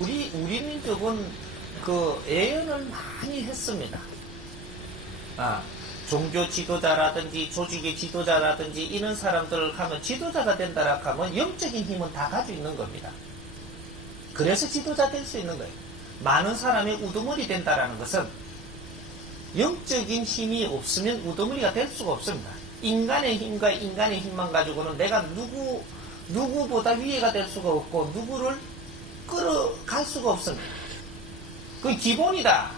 우리 민족은 그 애연을 많이 했습니다. 종교 지도자라든지 조직의 지도자라든지 이런 사람들을 하면 지도자가 된다라 하면 영적인 힘은 다 가지고 있는 겁니다. 그래서 지도자 될 수 있는 거예요. 많은 사람이 우두머리 된다라는 것은 영적인 힘이 없으면 우두머리가 될 수가 없습니다. 인간의 힘과 인간의 힘만 가지고는 내가 누구보다 위에가 될 수가 없고 누구를 끌어갈 수가 없습니다. 그게 기본이다.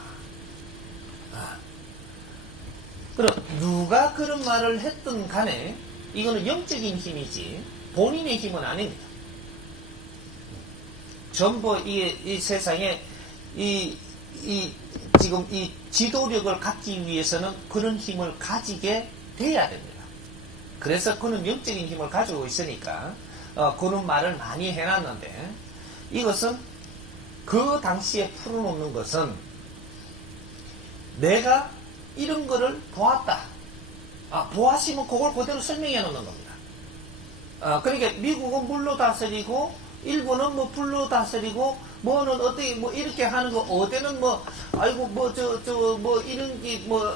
그럼 누가 그런 말을 했든 간에 이거는 영적인 힘이지 본인의 힘은 아닙니다. 전부 이 세상에 지금 이 지도력을 갖기 위해서는 그런 힘을 가지게 돼야 됩니다. 그래서 그는 영적인 힘을 가지고 있으니까 그런 말을 많이 해놨는데 이것은 그 당시에 풀어놓는 것은 내가 이런 거를 보았다. 보았으면 그걸 그대로 설명해 놓는 겁니다. 그러니까 미국은 물로 다스리고 일본은 뭐 불로 다스리고 뭐는 어떻게 뭐 이렇게 하는 거 어디는 뭐 아이고 뭐 이런 게 뭐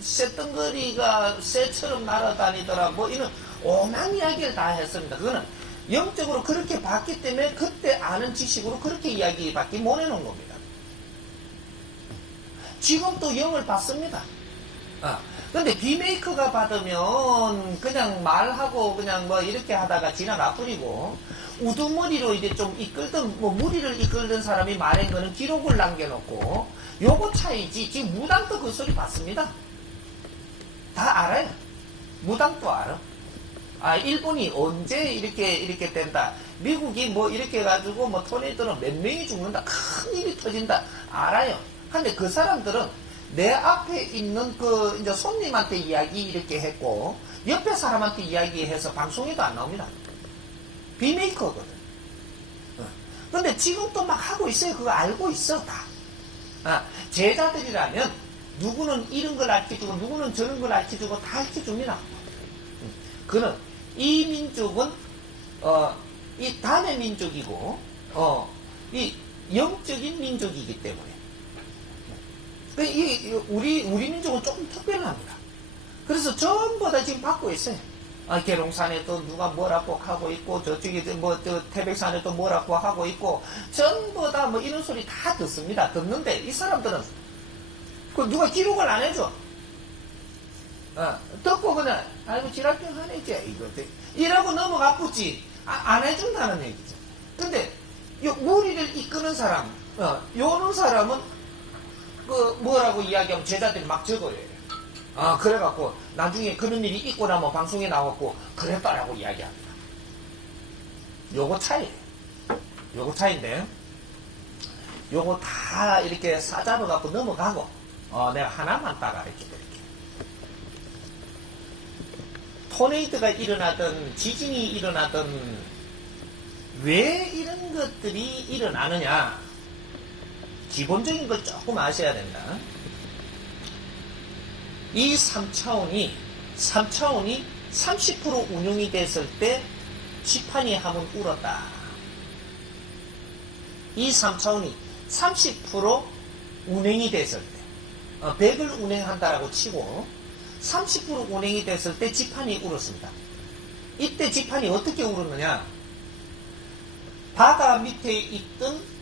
새덩거리가 새처럼 날아다니더라 뭐 이런 오만 이야기를 다 했습니다. 그거는 영적으로 그렇게 봤기 때문에 그때 아는 지식으로 그렇게 이야기밖에 못 해놓은 겁니다. 지금 또 영을 받습니다. 근데 비메이커가 받으면 그냥 말하고 그냥 뭐 이렇게 하다가 지나가 버리고 우두머리로 이제 좀 이끌던 뭐 무리를 이끌던 사람이 말한 거는 기록을 남겨놓고 요거 차이지. 지금 무당도 그 소리 받습니다. 다 알아요. 무당도 알아. 일본이 언제 이렇게 된다. 미국이 뭐 이렇게 해가지고 뭐 토네이도는 몇 명이 죽는다. 큰 일이 터진다. 알아요. 근데 그 사람들은 내 앞에 있는 그 이제 손님한테 이야기 이렇게 했고 옆에 사람한테 이야기해서 방송에도 안 나옵니다. 비메이커거든. 근데 지금도 막 하고 있어요. 그거 알고 있어 다. 제자들이라면 누구는 이런 걸 알려주고 누구는 저런 걸 알려주고 다 알려줍니다. 그는 이 민족은 이 단의 민족이고 이 영적인 민족이기 때문에 우리 민족은 조금 특별합니다. 그래서 전부 다 지금 받고 있어요. 계룡산에 또 누가 뭐라고 하고 있고 저쪽에 뭐 태백산에 또 뭐라고 하고 있고 전부 다 뭐 이런 소리 다 듣습니다. 듣는데 이 사람들은 그 누가 기록을 안 해줘. 듣고 그냥 아이고 지랄병 하네 이제 이거 이라고 넘어가 붙지 안 해준다는 얘기죠. 근데 요 무리를 이끄는 사람 요런 사람은 그 뭐라고 이야기하면 제자들이 막 적어요. 그래갖고 나중에 그런 일이 있고 나면 방송에 나왔고 그랬다라고 이야기합니다. 요거 차이에요. 요거 차이인데 요거 다 이렇게 사잡아갖고 넘어가고 내가 하나만 딱 가르쳐드릴게요. 토네이도가 일어나든 지진이 일어나든 왜 이런 것들이 일어나느냐 기본적인 걸 조금 아셔야 된다. 이 3차원이 30% 운용이 됐을 때 지판이 한번 울었다. 이 3차원이 30% 운행이 됐을 때 100을 운행한다라고 치고 30% 운행이 됐을 때 지판이 울었습니다. 이때 지판이 어떻게 울었느냐 바다 밑에 있던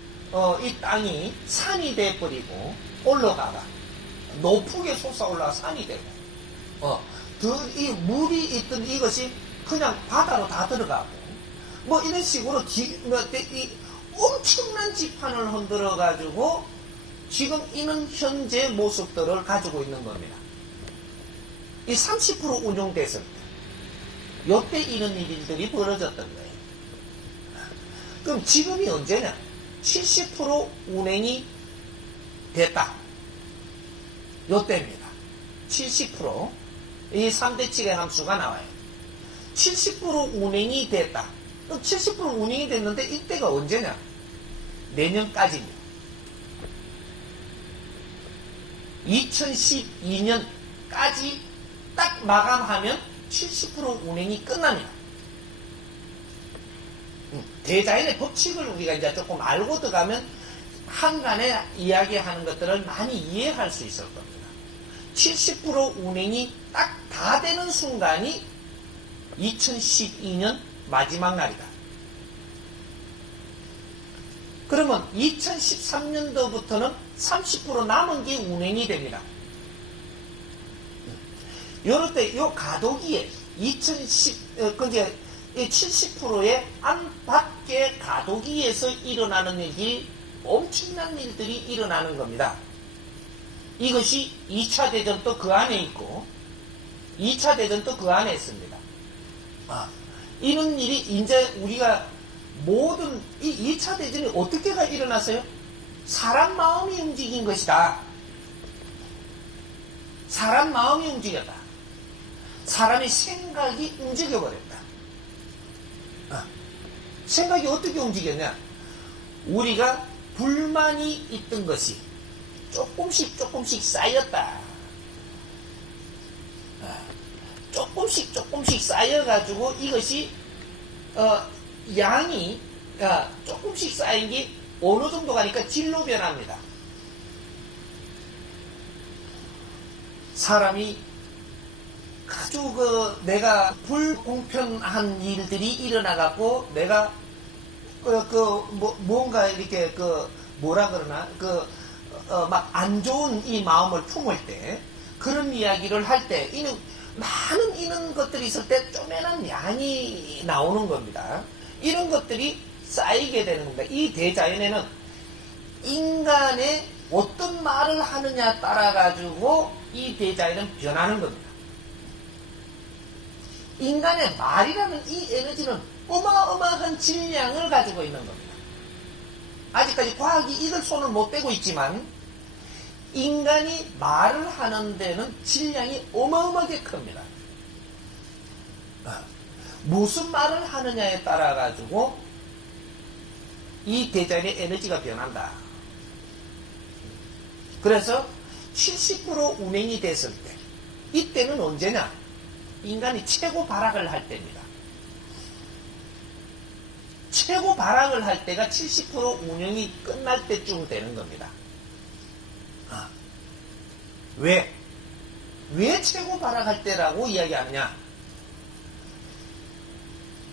이 땅이 산이 돼버리고 올라가가 높게 솟아올라가 산이 되고 이 물이 있던 이것이 그냥 바다로 다 들어가고 뭐 이런 식으로 이 엄청난 지판을 흔들어 가지고 지금 이는 현재 모습들을 가지고 있는 겁니다. 이 30% 운용됐을 때 요때 이런 일들이 벌어졌던 거예요. 그럼 지금이 언제냐 70% 운행이 됐다. 요때입니다. 70% 이 3대칙의 함수가 나와요. 70% 운행이 됐다. 70% 운행이 됐는데 이때가 언제냐? 내년까지입니다. 2012년까지 딱 마감하면 70% 운행이 끝납니다. 대자연의 법칙을 우리가 이제 조금 알고 들어가면 한간에 이야기하는 것들을 많이 이해할 수 있을 겁니다. 70% 운행이 딱 다 되는 순간이 2012년 마지막 날이다. 그러면 2013년도부터는 30% 남은 게 운행이 됩니다. 요럴 때 요 가도기에 70%의 안팎의 가도기에서 일어나는 일이 엄청난 일들이 일어나는 겁니다. 이것이 2차 대전도 그 안에 있고 2차 대전도 그 안에 있습니다. 이런 일이 이제 우리가 모든 이 2차 대전이 어떻게가 일어났어요? 사람 마음이 움직인 것이다. 사람 마음이 움직였다. 사람의 생각이 움직여버렸다. 생각이 어떻게 움직였냐? 우리가 불만이 있던 것이 조금씩 쌓였다. 조금씩 쌓여가지고 이것이 양이 조금씩 쌓인 게 어느 정도 가니까 질로 변합니다. 사람이 아주 내가 불공평한 일들이 일어나갖고 내가 뭔가 이렇게 뭐라 그러나 막 안 좋은 이 마음을 품을 때 그런 이야기를 할 때 많은 이런 것들이 있을 때 쪼매난 양이 나오는 겁니다. 이런 것들이 쌓이게 되는 겁니다. 이 대자연에는 인간의 어떤 말을 하느냐 따라 가지고 이 대자연은 변하는 겁니다. 인간의 말이라는 이 에너지는 어마어마한 질량을 가지고 있는 겁니다. 아직까지 과학이 이걸 손을 못 대고 있지만 인간이 말을 하는 데는 질량이 어마어마하게 큽니다. 무슨 말을 하느냐에 따라 가지고 이 대자연의 에너지가 변한다. 그래서 70% 운행이 됐을 때 이때는 언제냐? 인간이 최고 발악을 할 때입니다. 최고 발악을 할 때가 70% 운영이 끝날 때쯤 되는 겁니다. 왜 최고 발악할 때라고 이야기하느냐?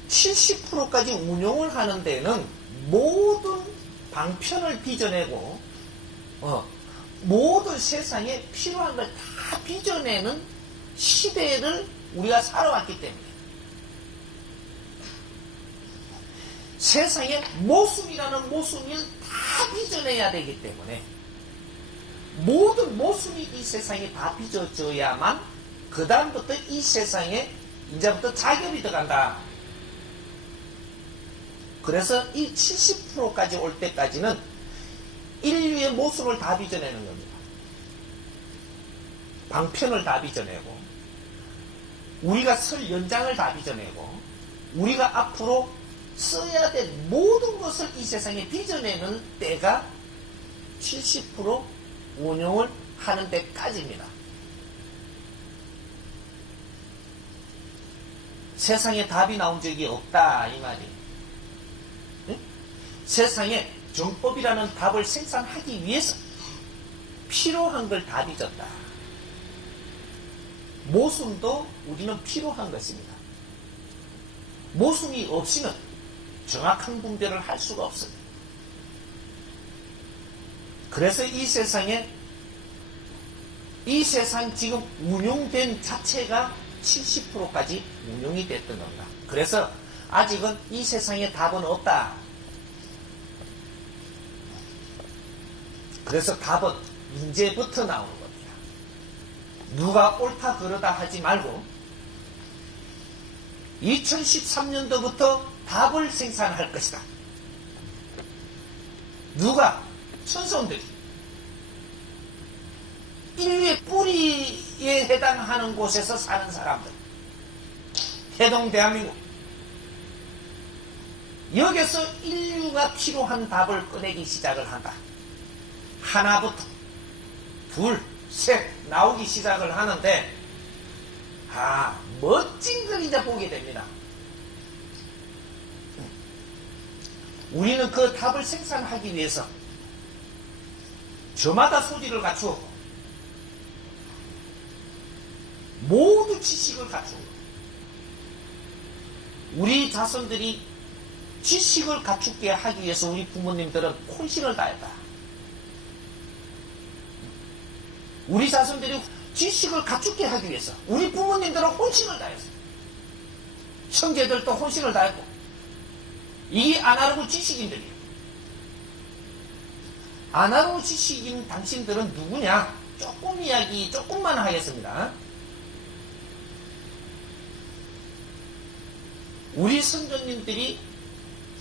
70%까지 운용을 하는 데는 모든 방편을 빚어내고 모든 세상에 필요한 걸 다 빚어내는 시대를 우리가 살아왔기 때문에 세상에 모순이라는 모순을 다 빚어내야 되기 때문에 모든 모순이 이 세상에 다 빚어져야만 그 다음부터 이 세상에 이제부터 자결이 들어간다. 그래서 이 70%까지 올 때까지는 인류의 모순을 다 빚어내는 겁니다. 방편을 다 빚어내고 우리가 설 연장을 다 빚어내고 우리가 앞으로 써야 될 모든 것을 이 세상에 빚어내는 때가 70% 운용을 하는 데까지입니다. 세상에 답이 나온 적이 없다 이 말이. 응? 세상에 정법이라는 답을 생산하기 위해서 필요한 걸 다 빚었다. 모순도 우리는 필요한 것입니다. 모순이 없이는 정확한 분별을 할 수가 없습니다. 그래서 이 세상 지금 운용된 자체가 70%까지 운용이 됐던 겁니다. 그래서 아직은 이 세상에 답은 없다. 그래서 답은 이제부터 나오는 겁니다. 누가 옳다 그러다 하지 말고 2013년도부터 답을 생산할 것이다. 누가? 천성들이. 인류의 뿌리에 해당하는 곳에서 사는 사람들. 해동 대한민국. 여기서 인류가 필요한 답을 꺼내기 시작을 한다. 하나부터 둘, 셋 나오기 시작을 하는데 멋진 걸 이제 보게 됩니다. 우리는 그 답을 생산하기 위해서 저마다 소질을 갖추었고 모두 지식을 갖추고 우리 자손들이 지식을 갖추게 하기 위해서 우리 부모님들은 혼신을 다했다. 우리 자손들이 지식을 갖추게 하기 위해서 우리 부모님들은 혼신을 다했어요. 형제들도 혼신을 다했고 이게 아날로그 지식인들이에요. 아날로그 지식인 당신들은 누구냐? 조금 이야기 조금만 하겠습니다. 우리 선조님들이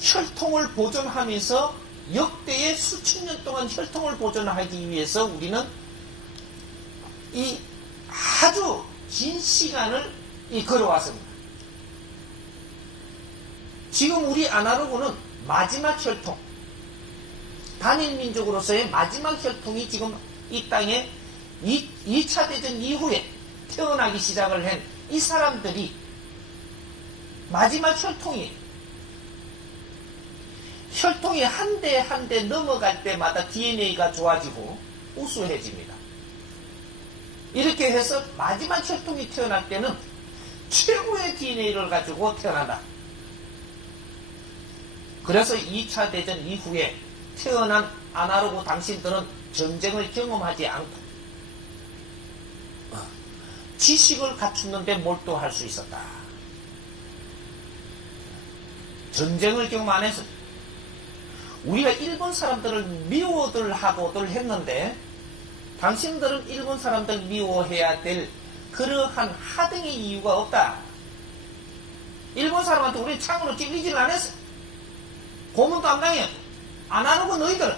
혈통을 보존하면서 역대의 수천 년 동안 혈통을 보존하기 위해서 우리는 이 아주 긴 시간을 걸어왔습니다. 지금 우리 아날로그는 마지막 혈통, 단일민족으로서의 마지막 혈통이 지금 이 땅에 2차 대전 이후에 태어나기 시작을 한 이 사람들이 마지막 혈통이에요. 혈통이 한 대 한 대 넘어갈 때마다 DNA가 좋아지고 우수해집니다. 이렇게 해서 마지막 혈통이 태어날 때는 최고의 DNA를 가지고 태어난다. 그래서 2차 대전 이후에 태어난 아날로그 당신들은 전쟁을 경험하지 않고 지식을 갖추는데 몰두할 수 있었다. 전쟁을 경험 안 해서 우리가 일본 사람들을 미워들 하고들 했는데 당신들은 일본 사람들 미워해야 될 그러한 하등의 이유가 없다. 일본 사람한테 우리 창으로 찔리지는 않았어. 고문도 안 당해. 안 하는 건 너희들은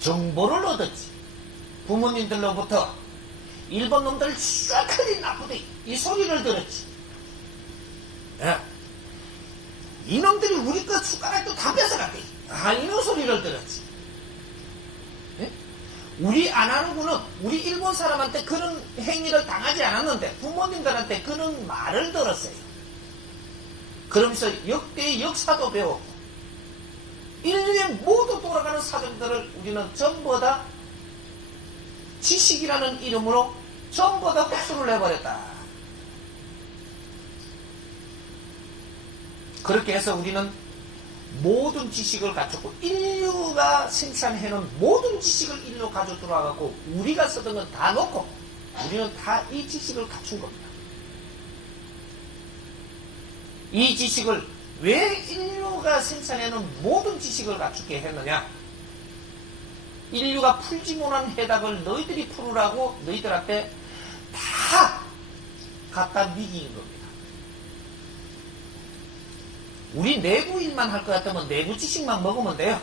정보를 얻었지. 부모님들로부터 일본 놈들 쇠클이 나쁘대 이 소리를 들었지. 야, 이놈들이 우리 거 숟가락도 다 뺏어갔대. 이놈 소리를 들었지. 예? 우리 아날로그는 우리 일본 사람한테 그런 행위를 당하지 않았는데 부모님들한테 그런 말을 들었어요. 그러면서 역대의 역사도 배웠고 인류의 모두 돌아가는 사정들을 우리는 전부 다 지식이라는 이름으로 전부 다 흡수를 해버렸다. 그렇게 해서 우리는 모든 지식을 갖췄고 인류가 생산해놓은 모든 지식을 일로 가져 들어와갖고 우리가 쓰던 건 다 놓고 우리는 다 이 지식을 갖춘 겁니다. 이 지식을 왜 인류가 생산해놓은 모든 지식을 갖추게 했느냐? 인류가 풀지 못한 해답을 너희들이 풀으라고 너희들한테 다 갖다 미긴 겁니다. 우리 내부 일만 할 것 같으면 내부 지식만 먹으면 돼요.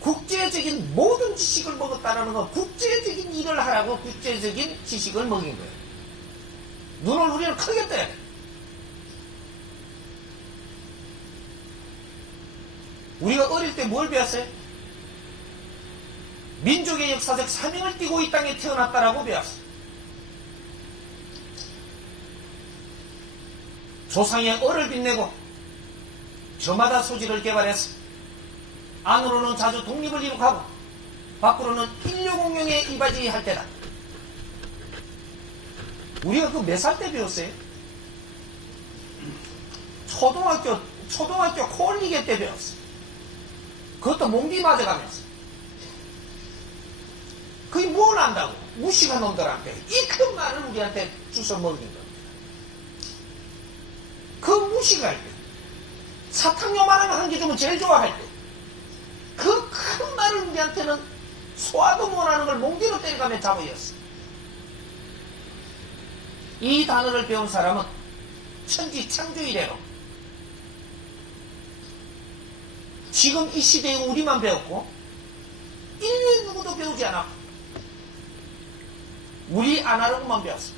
국제적인 모든 지식을 먹었다는 건 국제적인 일을 하라고 국제적인 지식을 먹인 거예요. 눈을 우리는 크게 떠야 돼. 우리가 어릴 때 뭘 배웠어요? 민족의 역사적 사명을 띠고 이 땅에 태어났다라고 배웠어요. 조상의 얼을 빛내고 저마다 소질을 개발해서 안으로는 자주 독립을 이룩하고 밖으로는 인류 공용에 이바지할 때다. 우리가 그 몇 살 때 배웠어요? 초등학교 콜리게 때 배웠어요. 그것도 몽디 맞아가면서. 그게 뭘 안다고? 무식한 놈들한테 이 큰 말을 우리한테 주워 먹인 겁니다. 그 무식할 때, 사탕 요만한 거 한 개 주면 제일 좋아할 때, 그 큰 말을 우리한테는 소화도 못하는 걸 몽디로 때려가며 잡아였어. 이 단어를 배운 사람은 천지 창조 이래로 지금 이 시대에 우리만 배웠고 인류의 누구도 배우지 않았고 우리 아날로그만 배웠어.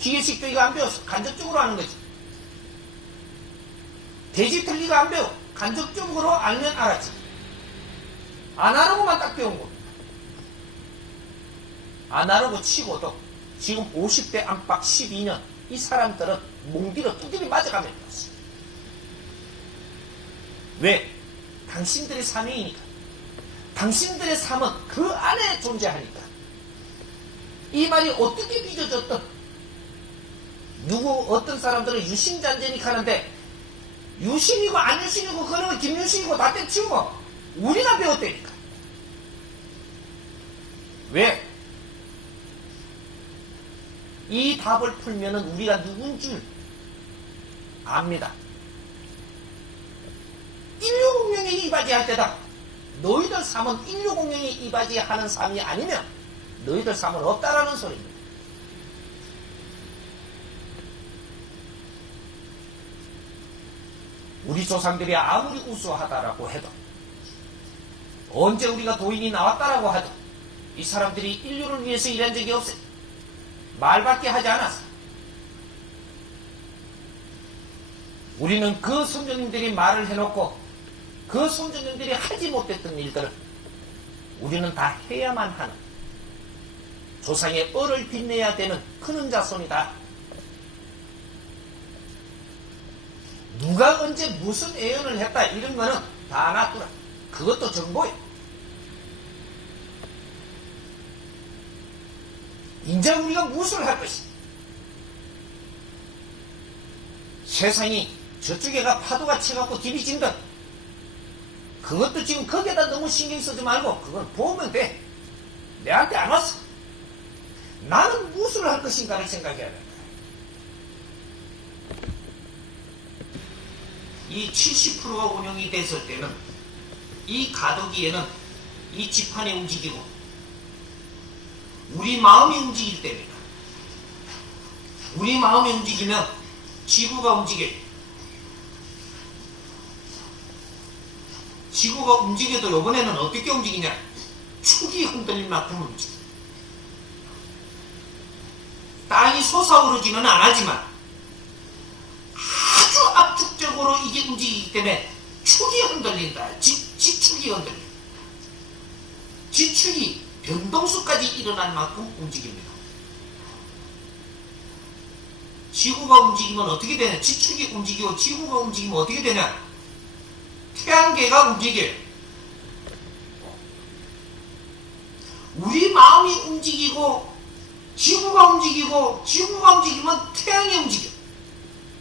기계식도 이거 안 배웠어. 간접적으로 하는 거지. 디지털리가 안 배워. 간접적으로 알면 알았지. 아날로그만 딱 배운 겁니다. 아날로그 치고도 지금 50대 안팎 12년 이 사람들은 몽디로 두드려 맞아가면 되었어. 왜? 당신들의 사명이니까. 당신들의 삶은 그 안에 존재하니까. 이 말이 어떻게 빚어졌든 어떤 사람들은 유신잔재니 하는데 유신이고 안 유신이고 그러면 김유신이고 다 때치우고 우리가 배웠다니까. 왜? 이 답을 풀면은 우리가 누군 줄 압니다. 인류공명에 이바지할 때다. 너희들 삶은 인류공명에 이바지하는 삶이 아니면 너희들 삶은 없다라는 소리입니다. 우리 조상들이 아무리 우수하다라고 해도 언제 우리가 도인이 나왔다라고 해도 이 사람들이 인류를 위해서 일한 적이 없어요. 말밖에 하지 않았어. 우리는 그 선조님들이 말을 해놓고 그 선조님들이 하지 못했던 일들을 우리는 다 해야만 하는 조상의 얼을 빛내야 되는 그런 자손이다. 누가 언제 무슨 애언을 했다 이런 거는 다 놔두라. 그것도 정보야. 이제 우리가 무엇을 할 것이냐. 세상이 저쪽에가 파도가 쳐갖고 디비진다. 그것도 지금 거기에다 너무 신경 쓰지 말고 그건 보면 돼. 내한테 안 왔어. 나는 무엇을 할 것인가를 생각해야 된다. 이 70%가 운영이 됐을 때는 이 가덕기에는 이 지판이 움직이고 우리 마음이 움직일 때입니다. 우리 마음이 움직이면 지구가 움직여요. 지구가 움직여도 이번에는 어떻게 움직이냐? 축이 흔들릴 만큼 움직여. 땅이 솟아오르지는 않았지만 아주 압축적으로 이게 움직이기 때문에 축이 흔들린다. 지축이 흔들린다. 지축이 변동수까지 일어날 만큼 움직입니다. 지구가 움직이면 어떻게 되냐? 지축이 움직이고 지구가 움직이면 어떻게 되냐? 태양계가 움직여요. 우리 마음이 움직이고 지구가 움직이고 지구가 움직이면 태양이 움직여.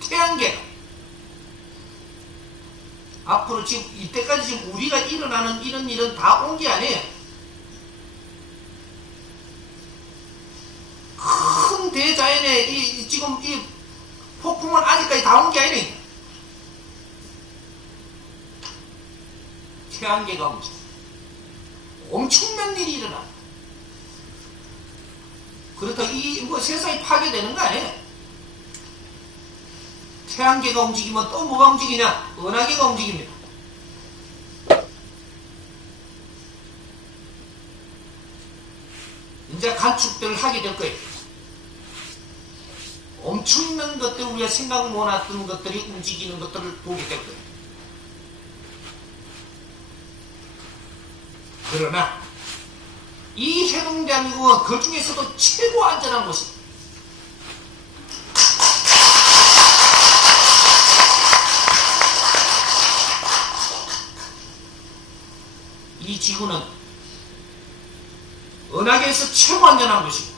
태양계가. 앞으로 지금 이때까지 지금 우리가 일어나는 이런 일은 다 온 게 아니에요. 큰 대자연의 지금 이 폭풍은 아직까지 다 온 게 아니에요. 태양계가 움직여. 엄청난 일이 일어나. 그렇다고 세상이 파괴되는 거 아니에요. 태양계가 움직이면 또 뭐가 움직이냐? 은하계가 움직입니다. 이제 간축들을 하게 될 거예요. 엄청난 것들, 우리가 생각 못했던 것들이 움직이는 것들을 보게 될 거예요. 그러나 이 해동대한민국은 그 중에서도 최고 안전한 곳입니다. 이 지구는 은하계에서 최고 안전한 곳이고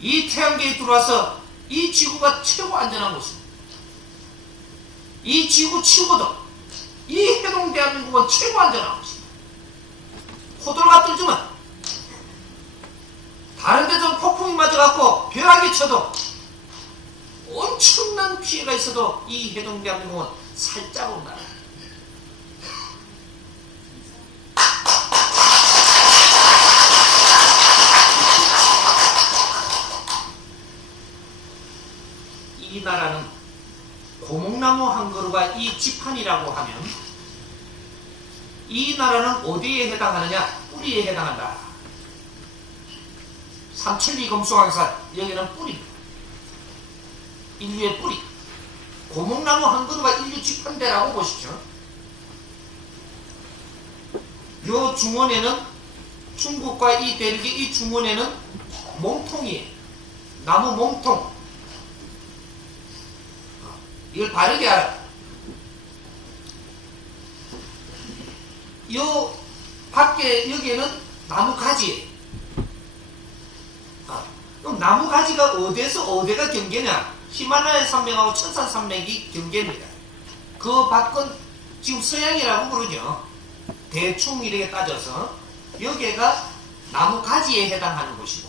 이 태양계에 들어와서 이 지구가 최고 안전한 곳입니다. 이 지구 치고도 이 해동대한민국은 최고 안전한 곳입니다. 호들갑 떨지만 다른 데서 폭풍이 맞아갖고 벼락이 쳐도 엄청난 피해가 있어도 이 해동대한민국은 살짝 온다. 이 나라는 고목나무 한 그루가 이 지판이라고 하면 이 나라는 어디에 해당하느냐? 뿌리에 해당한다. 삼천리 검수강산 여기는 뿌리입니다. 인류의 뿌리. 고목나무 한 그루가 인류 지판대라고 보십시오. 요 중원에는 중국과 이 대륙의 이 중원에는 몸통이에요. 나무 몸통. 이걸 바르게 알아. 요 밖에 여기에는 나무 가지. 그럼 나무 가지가 어디에서 어디가 경계냐? 히말라야 산맥하고 천산 산맥이 경계입니다. 그 밖은 지금 서양이라고 부르죠. 대충 이렇게 따져서 여기가 나무 가지에 해당하는 곳이고,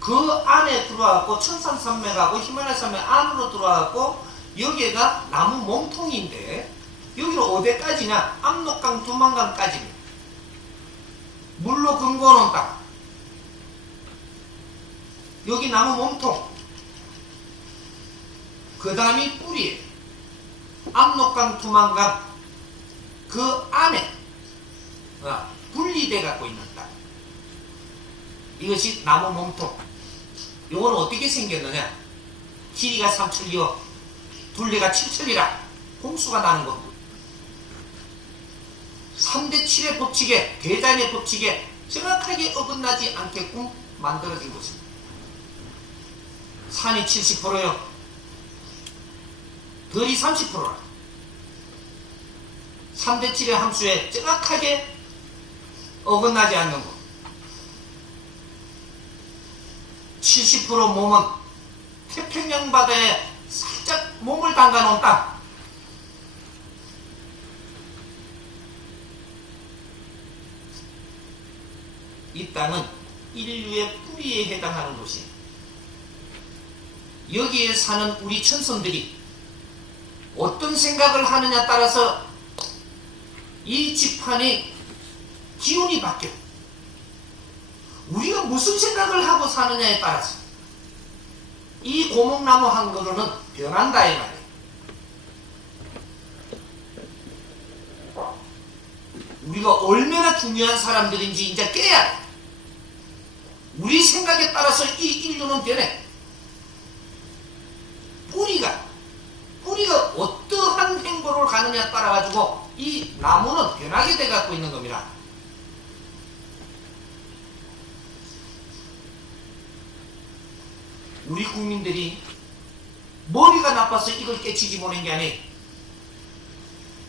그 안에 들어와갖고 천산 산맥하고 히말라야 산맥 안으로 들어와갖고 여기가 나무 몸통인데, 여기는 어디까지냐? 압록강 두만강까지입니다. 물로 금고놓은 땅. 여기 나무 몸통. 그 다음이 뿌리에 압록강 두만강 그 안에 분리돼 갖고 있는 땅. 이것이 나무 몸통. 요건 어떻게 생겼느냐? 길이가 3천리요 둘레가 7천리라 홍수가 나는 것. 3대 7의 법칙에, 대자연의 법칙에 정확하게 어긋나지 않게끔 만들어진 것입니다. 산이 70%요. 들이 30%라. 3대 7의 함수에 정확하게 어긋나지 않는 것. 70% 몸은 태평양 바다에 살짝 몸을 담가 놓은 땅. 이 땅은 인류의 뿌리에 해당하는 곳이에요. 여기에 사는 우리 천성들이 어떤 생각을 하느냐에 따라서 이 지판의 기운이 바뀌어요. 우리가 무슨 생각을 하고 사느냐에 따라서 이 고목나무 한 그루는 변한다 이 말이에요. 우리가 얼마나 중요한 사람들인지 이제 깨야 돼. 우리 생각에 따라서 이 인류는 변해. 뿌리가 어떠한 행보를 가느냐에 따라 가지고 이 나무는 변하게 돼 갖고 있는 겁니다. 우리 국민들이 머리가 나빠서 이걸 깨치지 못한 게 아니에요.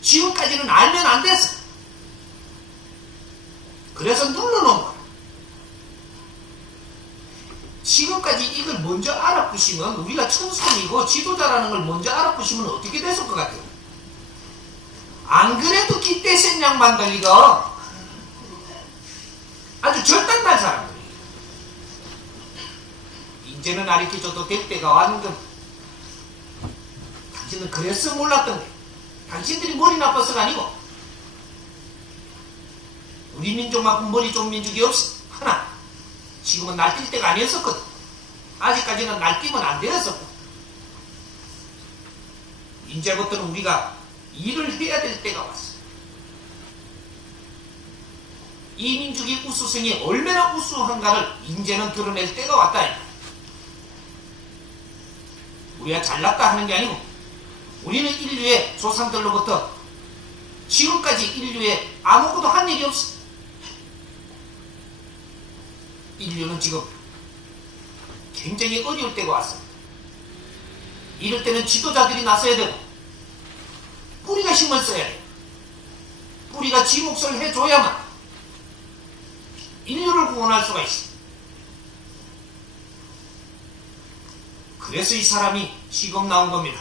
지금까지는 알면 안 됐어. 그래서 눌러놓은 거야. 지금까지 이걸 먼저 알아보시면, 우리가 천성이고 지도자라는 걸 먼저 알아보시면 어떻게 됐을 것 같아요? 안 그래도 기대센 양반들 이거 아주 절단난 사람들. 이제는 가르쳐줘도 될 때가 왔는데, 당신은 그래서 몰랐던 거예요. 당신들이 머리 나빠서가 아니고, 우리 민족만큼 머리 좋은 민족이 없어. 하나. 지금은 날뛸 때가 아니었었거든. 아직까지는 날뛰면 안 되었었고, 이제부터는 우리가 일을 해야 될 때가 왔어. 이 민족의 우수성이 얼마나 우수한가를 이제는 드러낼 때가 왔다. 우리가 잘났다 하는 게 아니고, 우리는 인류의 조상들로부터 지금까지 인류에 아무것도 한 일이 없어. 인류는 지금 굉장히 어려울 때가 왔습니다. 이럴 때는 지도자들이 나서야 되고, 뿌리가 힘을 써야 돼. 뿌리가 지 몫을 해줘야만 인류를 구원할 수가 있어. 그래서 이 사람이 지금 나온 겁니다.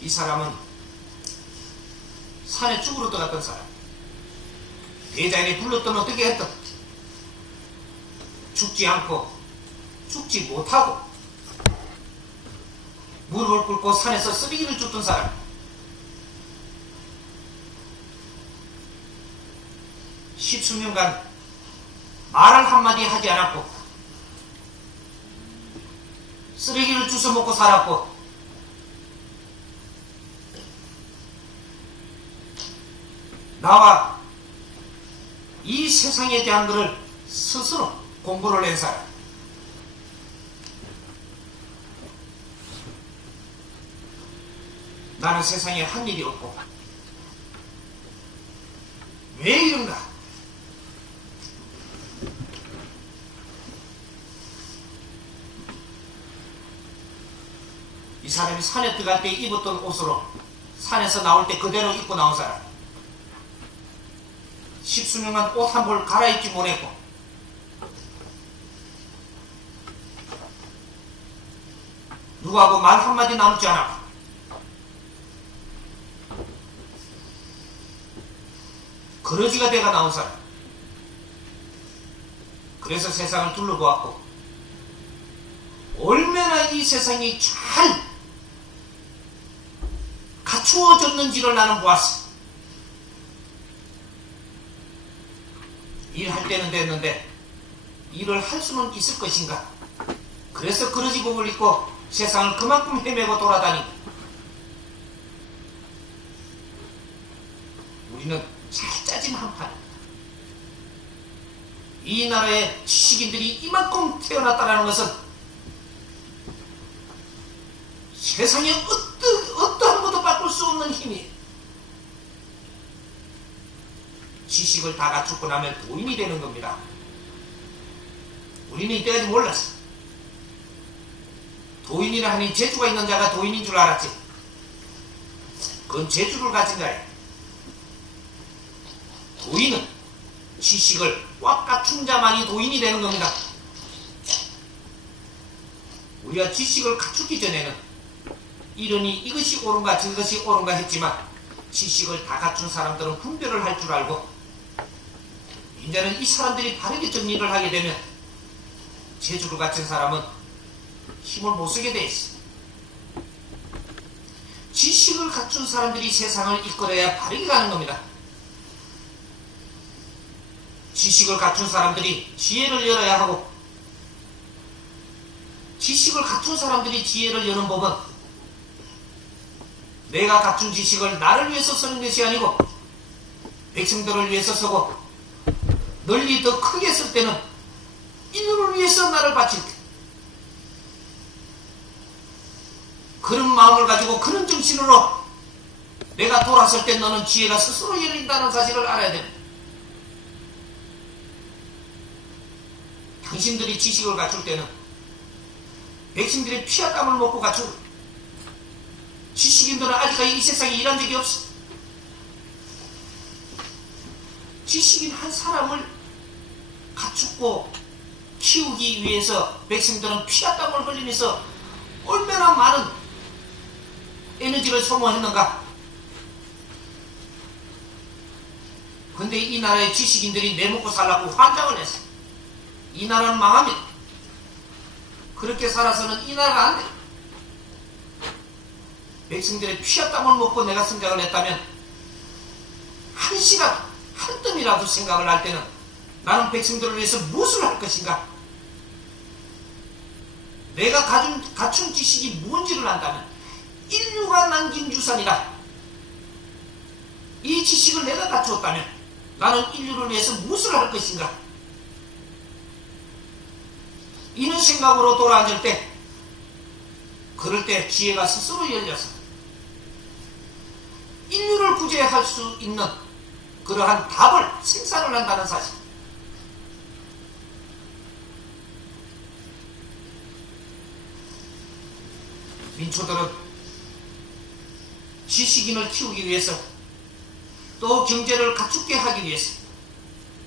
이 사람은 산에 죽으러 들어갔던 사람. 대자연이 불렀던 어떻게 했던, 죽지 않고 죽지 못하고 무릎을 꿇고 산에서 쓰레기를 줍던 사람. 십수년간 말을 한마디 하지 않았고 쓰레기를 주워 먹고 살았고, 나와 이 세상에 대한 것을 스스로 공부를 낸 사람. 나는 세상에 한 일이 없고 왜 이런가? 이 사람이 산에 들어갈 때 입었던 옷으로 산에서 나올 때 그대로 입고 나온 사람. 십수년간 옷 한 벌 갈아입지 못했고, 누구하고 말 한마디 나누지 않았고, 거러지가 돼가 나온 사람. 그래서 세상을 둘러보았고, 얼마나 이 세상이 잘 갖추어졌는지를 나는 보았어. 일할 때는 됐는데 일을 할 수는 있을 것인가? 그래서 그러지복을 입고 세상을 그만큼 헤매고 돌아다니고, 우리는 잘 짜진 한판입니다. 이 나라의 지식인들이 이만큼 태어났다는 것은 세상에 어떠한 것도 바꿀 수 없는 힘이에요. 지식을 다 갖추고 나면 도인이 되는 겁니다. 우리는 이때까지 몰랐어. 도인이라 하니 재주가 있는 자가 도인인 줄 알았지. 그건 재주를 가진 자예요. 도인은 지식을 꽉 갖춘 자만이 도인이 되는 겁니다. 우리가 지식을 갖추기 전에는 이러니 이것이 옳은가 저것이 옳은가 했지만, 지식을 다 갖춘 사람들은 분별을 할 줄 알고, 이제는 이 사람들이 바르게 정리를 하게 되면 재주를 갖춘 사람은 힘을 못 쓰게 돼 있어. 지식을 갖춘 사람들이 세상을 이끌어야 바르게 가는 겁니다. 지식을 갖춘 사람들이 지혜를 열어야 하고, 지식을 갖춘 사람들이 지혜를 여는 법은 내가 갖춘 지식을 나를 위해서 쓰는 것이 아니고 백성들을 위해서 쓰고, 널리 더 크게 쓸 때는 인류를 위해서 나를 바칠 때, 그런 마음을 가지고 그런 정신으로 내가 돌아설 때 너는 지혜가 스스로 열린다는 사실을 알아야 됩니다. 당신들이 지식을 갖출 때는 백성들의 피와 땀을 먹고 갖추고, 지식인들은 아직까지 이 세상에 일한 적이 없어. 지식인 한 사람을 갖추고 키우기 위해서 백성들은 피와 땀을 흘리면서 얼마나 많은 에너지를 소모했는가. 근데 이 나라의 지식인들이 내먹고 살라고 환장을 했어. 이 나라는 망합니다. 그렇게 살아서는 이 나라가 안 돼. 백성들의 피와 땀을 먹고 내가 성장을 했다면, 한 시간, 한 뜸이라도 생각을 할 때는 나는 백성들을 위해서 무엇을 할 것인가? 내가 갖춘 지식이 뭔지를 안다면 인류가 남긴 유산이다. 이 지식을 내가 갖추었다면 나는 인류를 위해서 무엇을 할 것인가? 이런 생각으로 돌아앉을 때, 그럴 때 지혜가 스스로 열려서 인류를 구제할 수 있는 그러한 답을 생산을 한다는 사실. 민초들은 지식인을 키우기 위해서, 또 경제를 갖추게 하기 위해서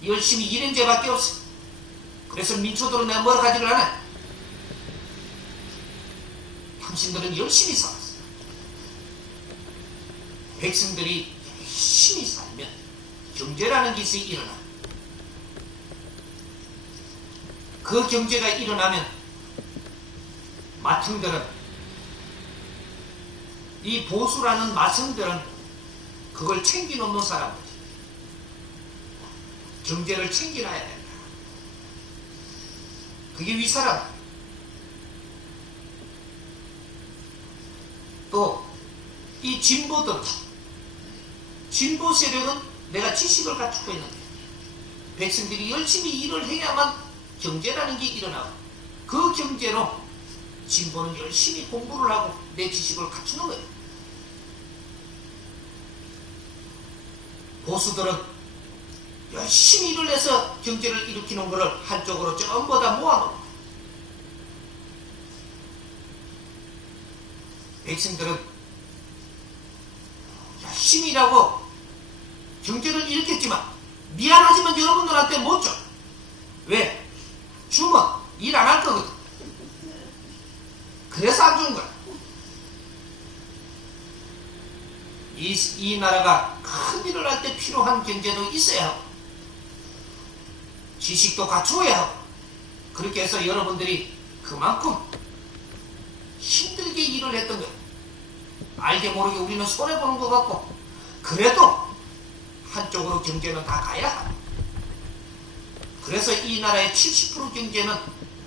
열심히 일한 죄밖에 없어. 그래서 민초들은 내가 뭐라 하지를 않아. 당신들은 열심히 살았어. 백성들이 열심히 살면 경제라는 것이 일어나. 그 경제가 일어나면 마청들은, 이 보수라는 마청들은 그걸 챙겨놓는 사람들이 경제를 챙겨놔야 된다. 그게 위사람. 또 이 진보들, 진보 세력은 내가 지식을 갖추고 있는데 백성들이 열심히 일을 해야만 경제라는 게 일어나고, 그 경제로 진보는 열심히 공부를 하고 내 지식을 갖추는 거예요. 보수들은 열심히 일을 해서 경제를 일으키는 것을 한쪽으로 전부 다 모아놓은 백성들은 열심히 일하고 경제를 일으켰지만 미안하지만 여러분들한테 못 줘. 왜? 주면 일 안 할 거거든. 그래서 안 준 거야. 이 나라가 큰 일을 할 때 필요한 경제도 있어야 하고 지식도 갖추어야 하고 그렇게 해서 여러분들이 그만큼 힘들게 일을 했던 거예요. 알게 모르게 우리는 손해보는 것 같고 그래도 한쪽으로 경제는 다 가야 하고 그래서 이 나라의 70% 경제는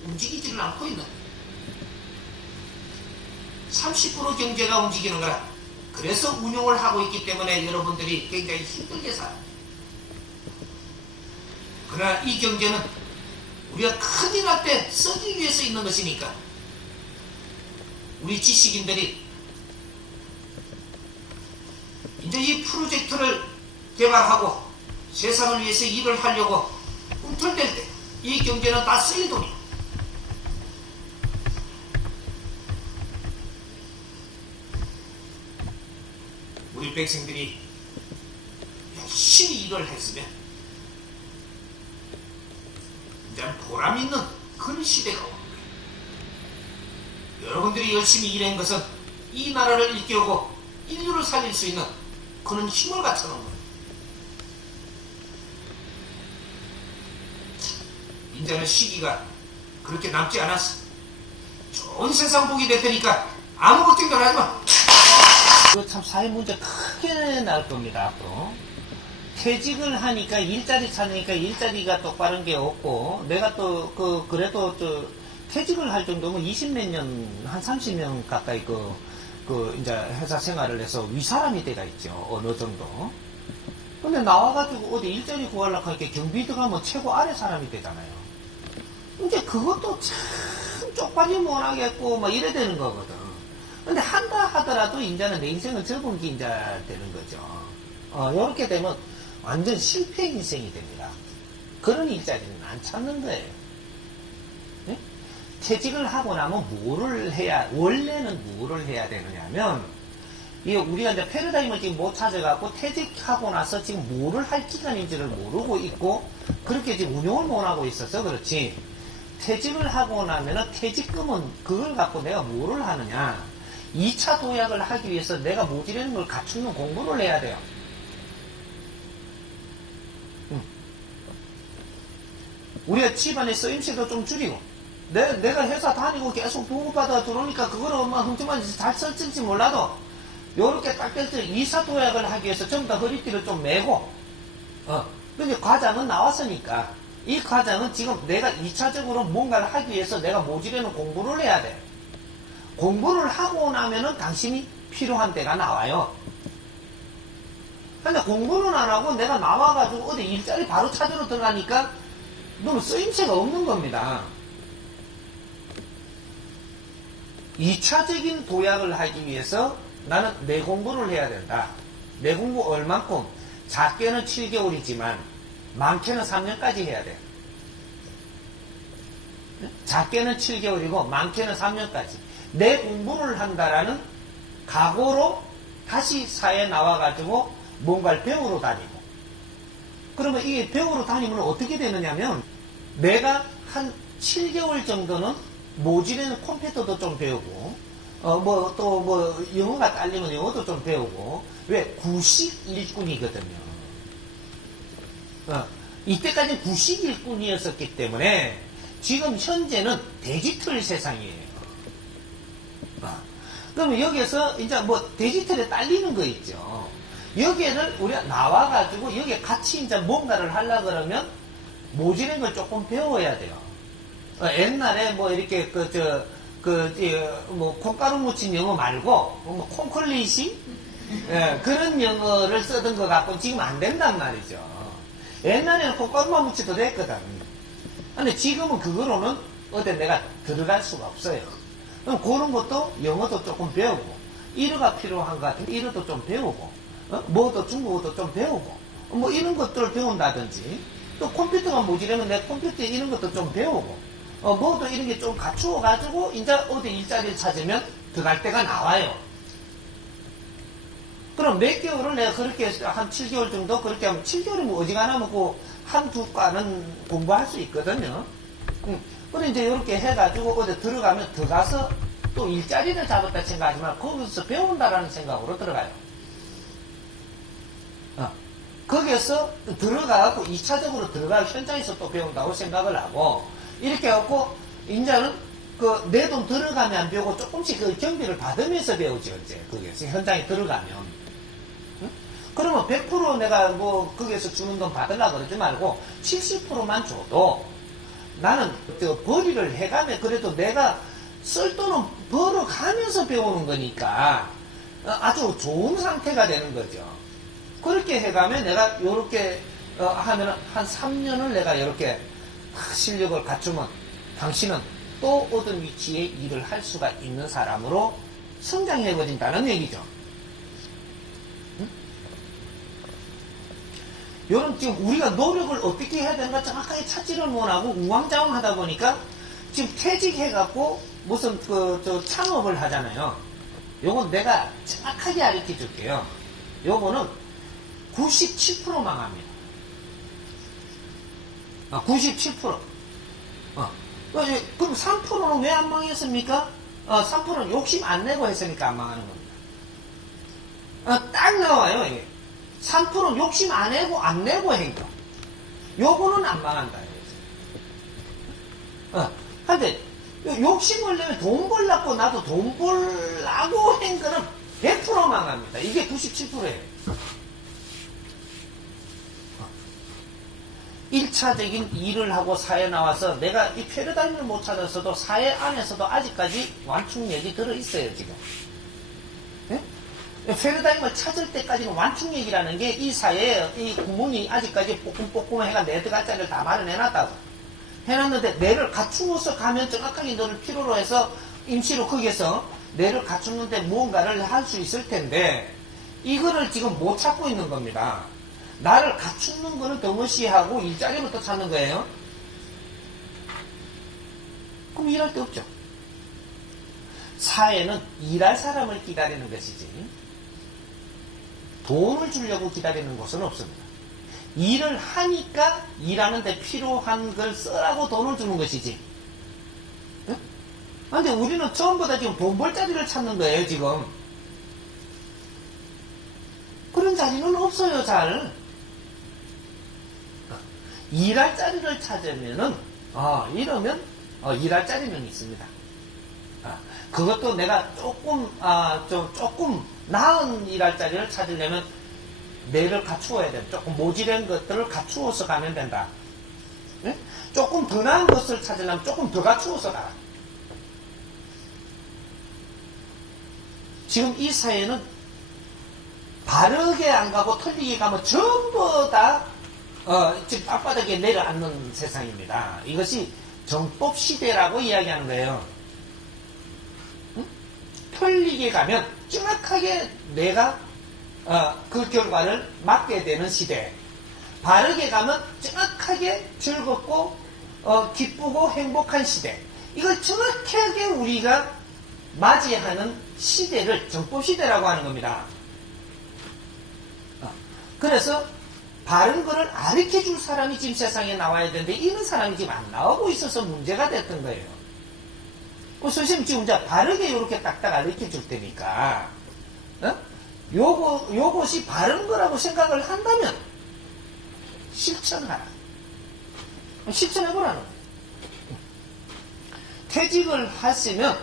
움직이지를 않고 있는 거예요. 30% 경제가 움직이는 거라. 그래서 운용을 하고 있기 때문에 여러분들이 굉장히 힘들게 살아요. 그러나 이 경제는 우리가 큰일 날 때 쓰기 위해서 있는 것이니까 우리 지식인들이 이제 이 프로젝트를 개발하고 세상을 위해서 일을 하려고 꿈틀댈 때 이 경제는 다 쓰일 돈이에요. 우리 백성들이 열심히 일을 했으면 이제 보람 있는 그런 시대가 오는 거예요. 여러분들이 열심히 일한 것은 이 나라를 일깨우고 인류를 살릴 수 있는 그런 힘을 갖춰놓은 거예요. 이제는 시기가 그렇게 남지 않았어. 좋은 세상 보게 될 테니까 아무 걱정도 하지 마. 이거 참 사회 문제 크게 나올 겁니다. 앞으로 퇴직을 하니까 일자리 찾으니까 일자리가 똑바른 게 없고 내가 또 그래도 퇴직을 할 정도면 20몇 년 한 30년 가까이 이제 회사 생활을 해서 윗사람이 돼가 있죠. 어느 정도. 근데 나와가지고 어디 일자리 구하려고 하니까 경비 들어가면 최고 아래 사람이 되잖아요. 이제 그것도 참 쪽팔리 못하겠고 막 이래 되는 거거든. 근데 한다 하더라도 이제는 내 인생을 접은 게 이제 되는 거죠. 요렇게 되면 완전 실패 인생이 됩니다. 그런 일자리는 안 찾는 거예요. 네? 퇴직을 하고 나면 원래는 뭐를 해야 되느냐면, 우리가 이제 패러다임을 지금 못 찾아갖고 퇴직하고 나서 지금 뭐를 할 기간인지를 모르고 있고, 그렇게 지금 운용을 못 하고 있어서 그렇지, 퇴직을 하고 나면은 퇴직금은 그걸 갖고 내가 뭐를 하느냐, 2차 도약을 하기 위해서 내가 모질라는 걸 갖추는 공부를 해야 돼요. 우리가 집안에 쓰임새도 좀 줄이고, 내가 회사 다니고 계속 보고받아 들어오니까 그거를 얼마나 흠집한지 잘 쓸지 몰라도 요렇게 딱 될 때 2차 도약을 하기 위해서 전부 다 허리띠를 좀 메고 근데 과장은 나왔으니까 이 과장은 지금 내가 2차적으로 뭔가를 하기 위해서 내가 모질에는 공부를 해야 돼. 공부를 하고 나면은 당신이 필요한 때가 나와요. 근데 공부는 안 하고 내가 나와가지고 어디 일자리 바로 찾으러 들어가니까 너는 쓰임새가 없는 겁니다. 2차적인 도약을 하기 위해서 나는 내 공부를 해야 된다. 내 공부 얼만큼? 작게는 7개월이지만 많게는 3년까지 해야 돼. 작게는 7개월이고 많게는 3년까지. 내 공부를 한다라는 각오로 다시 사회에 나와가지고 뭔가를 배우러 다니고. 그러면 이게 배우러 다니면 어떻게 되느냐면 내가 한 7개월 정도는 모질에는 컴퓨터도 좀 배우고 영어가 딸리면 영어도 좀 배우고. 왜? 구식 일꾼이거든요. 이때까지는 구식 일꾼이었었기 때문에 지금 현재는 디지털 세상이에요. 그러면 여기에서 이제 디지털에 딸리는 거 있죠. 여기에는 우리가 나와가지고 여기에 같이 이제 뭔가를 하려고 그러면 모질인 걸 조금 배워야 돼요. 옛날에 이렇게 콩가루 묻힌 영어 말고 콩클리시 그런 영어를 쓰던 것 같고 지금 안 된단 말이죠. 옛날에는 콩가루만 묻혀도 됐거든. 근데 지금은 그거로는 어디 내가 들어갈 수가 없어요. 그럼 그런 것도 영어도 조금 배우고, 일어가 필요한 것 같으면 일어도 좀 배우고, 중국어도 좀 배우고, 뭐 이런 것들을 배운다든지, 또 컴퓨터가 모자라면 내 컴퓨터에 이런 것도 좀 배우고, 뭐도 이런 게 좀 갖추어가지고, 이제 어디 일자리를 찾으면 들어갈 때가 나와요. 그럼 몇 개월을 내가 그렇게 한 7개월 정도 그렇게 하면 7개월이면 뭐 어지간하면 그 한두 과는 공부할 수 있거든요. 그래 이제 이렇게 해가지고 어디 들어가면 들어가서 또 일자리를 잡았다 생각하지만 거기서 배운다라는 생각으로 들어가요. 거기에서 들어가고 2차적으로 들어가 현장에서 또 배운다고 생각을 하고 이렇게 해갖고 이제는 그 내 돈 들어가면 안 배우고 조금씩 그 경비를 받으면서 배우죠. 이제 거기에서 현장에 들어가면. 그러면 100% 내가 뭐 거기에서 주는 돈 받으려고 그러지 말고 70%만 줘도 나는 벌이를 해가면 그래도 내가 쓸 돈은 벌어가면서 배우는 거니까 아주 좋은 상태가 되는 거죠. 그렇게 해가면 내가 이렇게 하면 한 3년을 내가 이렇게 실력을 갖추면 당신은 또 어떤 위치에 일을 할 수가 있는 사람으로 성장해버린다는 얘기죠. 요런 지금 우리가 노력을 어떻게 해야 되는가 정확하게 찾지를 못하고 우왕좌왕 하다 보니까 지금 퇴직해갖고 무슨 창업을 하잖아요. 요건 내가 정확하게 가르쳐 줄게요. 요거는 97% 망합니다. 97%. 그럼 3%는 왜 안 망했습니까? 3%는 욕심 안 내고 했으니까 안 망하는 겁니다. 딱 나와요, 이게. 3%는 욕심 안 내고 행동. 요거는 안 망한다. 근데, 욕심을 내면 돈 벌라고 나도 돈 벌라고 한 거는 100% 망합니다. 이게 97%예요. 1차적인 일을 하고 사회에 나와서 내가 이 패러다임을 못 찾았어도 사회 안에서도 아직까지 완충력이 들어있어요, 지금. 패러다임을 찾을 때까지는 완충력이라는 게 이 사회에 이 구멍이 아직까지 뽀끔뽀끔 해가 네 가짜를 다 마련해놨다고. 해놨는데 뇌를 갖추어서 가면 정확하게 너를 필요로 해서 임시로 거기에서 뇌를 갖추는데 무언가를 할 수 있을 텐데 이거를 지금 못 찾고 있는 겁니다. 나를 갖추는 거는 덩어시하고 일자리부터 찾는 거예요. 그럼 일할 데 없죠. 사회는 일할 사람을 기다리는 것이지 돈을 주려고 기다리는 것은 없습니다. 일을 하니까 일하는데 필요한 걸 쓰라고 돈을 주는 것이지. 근데 우리는 전부 다 지금 돈 벌 자리를 찾는 거예요, 지금. 그런 자리는 없어요, 잘. 일할 자리를 찾으면은, 이러면, 일할 자리는 있습니다. 그것도 내가 조금 나은 일할 자리를 찾으려면 뇌를 갖추어야 돼. 조금 모질한 것들을 갖추어서 가면 된다. 네? 조금 더 나은 것을 찾으려면 조금 더 갖추어서 가라. 지금 이 사회는 바르게 안 가고 틀리게 가면 전부 다 지금 앞바닥에 내려앉는 세상입니다. 이것이 정법시대라고 이야기하는 거예요. 틀리게 가면 정확하게 내가 그 결과를 맞게 되는 시대. 바르게 가면 정확하게 즐겁고 기쁘고 행복한 시대. 이걸 정확하게 우리가 맞이하는 시대를 정법시대라고 하는 겁니다. 그래서 바른 거를 가르쳐 줄 사람이 지금 세상에 나와야 되는데 이런 사람이 지금 안 나오고 있어서 문제가 됐던 거예요. 선생님 지금 이제 바르게 이렇게 딱딱 가르쳐 줄 테니까 요것이 바른 거라고 생각을 한다면 실천하라. 실천해보라는 거예요. 퇴직을 하시면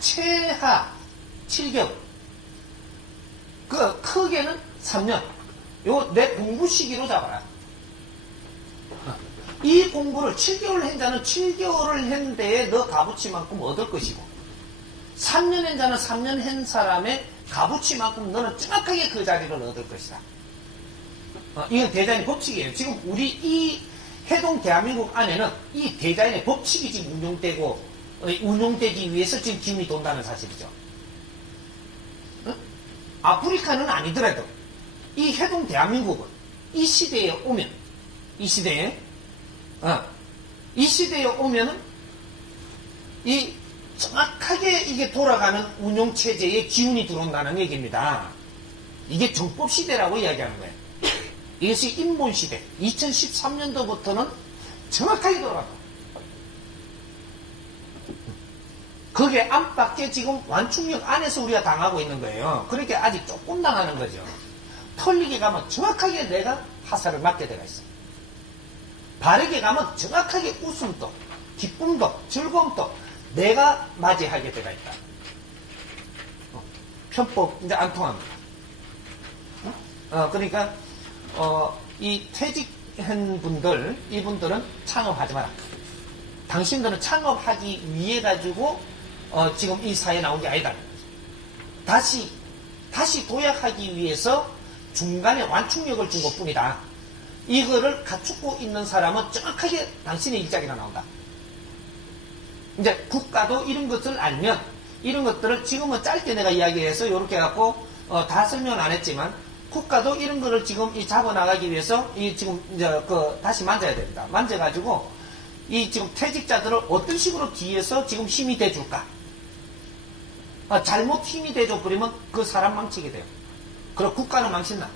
최하 7개월 크게는 3년 요 내 공부 시기로 잡아라. 이 공부를 7개월 한 자는 7개월을 한 데에 너 값어치만큼 얻을 것이고 3년 한 자는 3년 한 사람의 값어치만큼 너는 정확하게 그 자리를 얻을 것이다. 이건 대자연의 법칙이에요. 지금 우리 이 해동 대한민국 안에는 이 대자연의 법칙이 지금 운용되기 위해서 지금 기운이 돈다는 사실이죠. 아프리카는 아니더라도 이 해동 대한민국은 이 시대에 오면, 이 시대에 오면은, 정확하게 이게 돌아가는 운용체제의 기운이 들어온다는 얘기입니다. 이게 정법시대라고 이야기하는 거예요. 이것이 인본시대. 2013년도부터는 정확하게 돌아간다. 그게 안팎에 지금 완충력 안에서 우리가 당하고 있는 거예요. 그러니까 아직 조금 당하는 거죠. 털리게 가면 정확하게 내가 화살을 맞게 되어 있어요. 바르게 가면 정확하게 웃음도, 기쁨도, 즐거움도 내가 맞이하게 되어 있다. 편법 이제 안 통합니다. 그러니까 이 퇴직한 분들, 이분들은 창업하지 마라. 당신들은 창업하기 위해 가지고 지금 이 사회에 나온 게 아니다. 다시 도약하기 위해서 중간에 완충력을 준 것뿐이다. 이거를 갖추고 있는 사람은 정확하게 당신의 일자리가 나온다. 이제 국가도 이런 것을 알면, 이런 것들을 지금은 짧게 내가 이야기해서 이렇게 해갖고 다 설명은 안 했지만, 국가도 이런 거를 지금 잡아나가기 위해서 지금 이제 다시 만져야 됩니다. 만져가지고 이 지금 퇴직자들을 어떤 식으로 뒤에서 지금 힘이 돼줄까? 잘못 힘이 돼줘 버리면 그 사람 망치게 돼요. 그리고 국가는 망친다.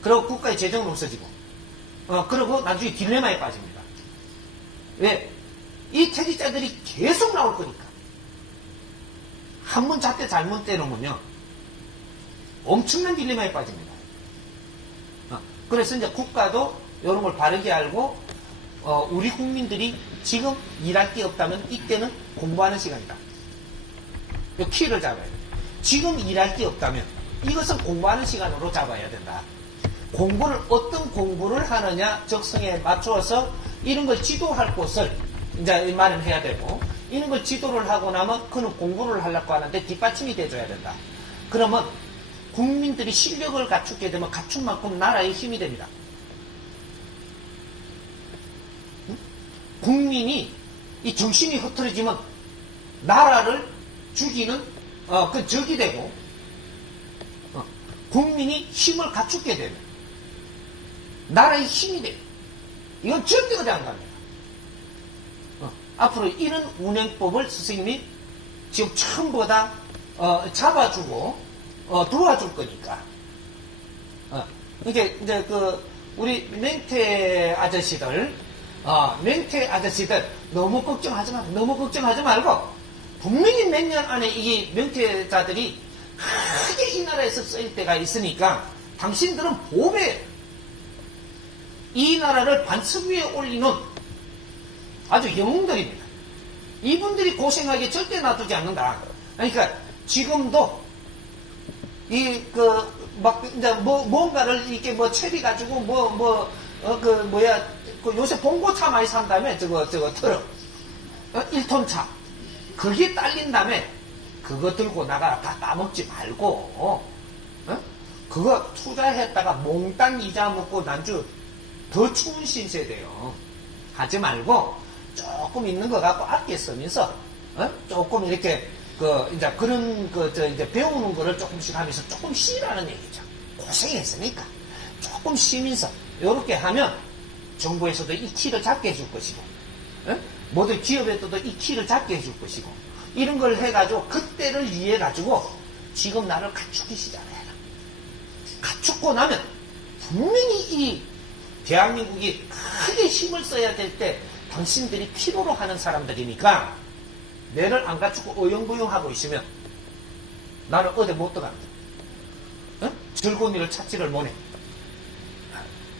그리고 국가의 재정은 없어지고, 그리고 나중에 딜레마에 빠집니다. 왜? 이 퇴직자들이 계속 나올 거니까. 한 번 잣대 잘못 때려놓으면 엄청난 딜레마에 빠집니다. 그래서 이제 국가도 이런 걸 바르게 알고, 우리 국민들이 지금 일할 게 없다면 이때는 공부하는 시간이다. 이 키를 잡아야 돼. 지금 일할 게 없다면 이것은 공부하는 시간으로 잡아야 된다. 공부를, 어떤 공부를 하느냐 적성에 맞추어서 이런 걸 지도할 곳을 이제 마련해야 되고, 이런 걸 지도를 하고 나면 그는 공부를 하려고 하는데 뒷받침이 돼줘야 된다. 그러면 국민들이 실력을 갖추게 되면 갖춘 만큼 나라의 힘이 됩니다. 국민이 이 정신이 흐트러지면 나라를 죽이는 그 적이 되고, 국민이 힘을 갖추게 되면 나라의 힘이 돼요. 이건 절대 그대 안 갑니다. 앞으로 이런 운행법을 스승님이 지금 처음보다 잡아주고 도와줄 거니까. 이제 우리 맹태 아저씨들 너무 걱정하지 말고, 분명히 몇 년 안에 이 명태자들이 크게 이 나라에서 쓰일 때가 있으니까 당신들은 보배, 이 나라를 반석 위에 올리는 아주 영웅들입니다. 이분들이 고생하게 절대 놔두지 않는다. 그러니까 지금도 이제 뭔가를 이렇게 채비가지고 요새 봉고차 많이 산 다음에 저거 트럭 1톤 차 그게 딸린 다음에 그거 들고 나가라. 다 따먹지 말고 그거 투자했다가 몽땅 이자 먹고 난주 더 추운 신세 돼요. 하지 말고 조금 있는 거 갖고 아껴 쓰면서 조금 이렇게 이제 그런 이제 배우는 거를 조금씩 하면서 조금 쉬라는 얘기죠. 고생했으니까 조금 쉬면서 이렇게 하면 정부에서도 이 키를 잡게 해줄 것이고, 모든 기업에서도 이 키를 잡게 해줄 것이고, 이런 걸 해가지고 그때를 위해 가지고 지금 나를 갖추기 시작해라. 갖추고 나면 분명히 이 대한민국이 크게 힘을 써야 될 때 당신들이 필요로 하는 사람들이니까 내를 안 갖추고 어영부영하고 있으면 나는 어디 못 들어갑니다. 즐거운 일을 찾지를 못해.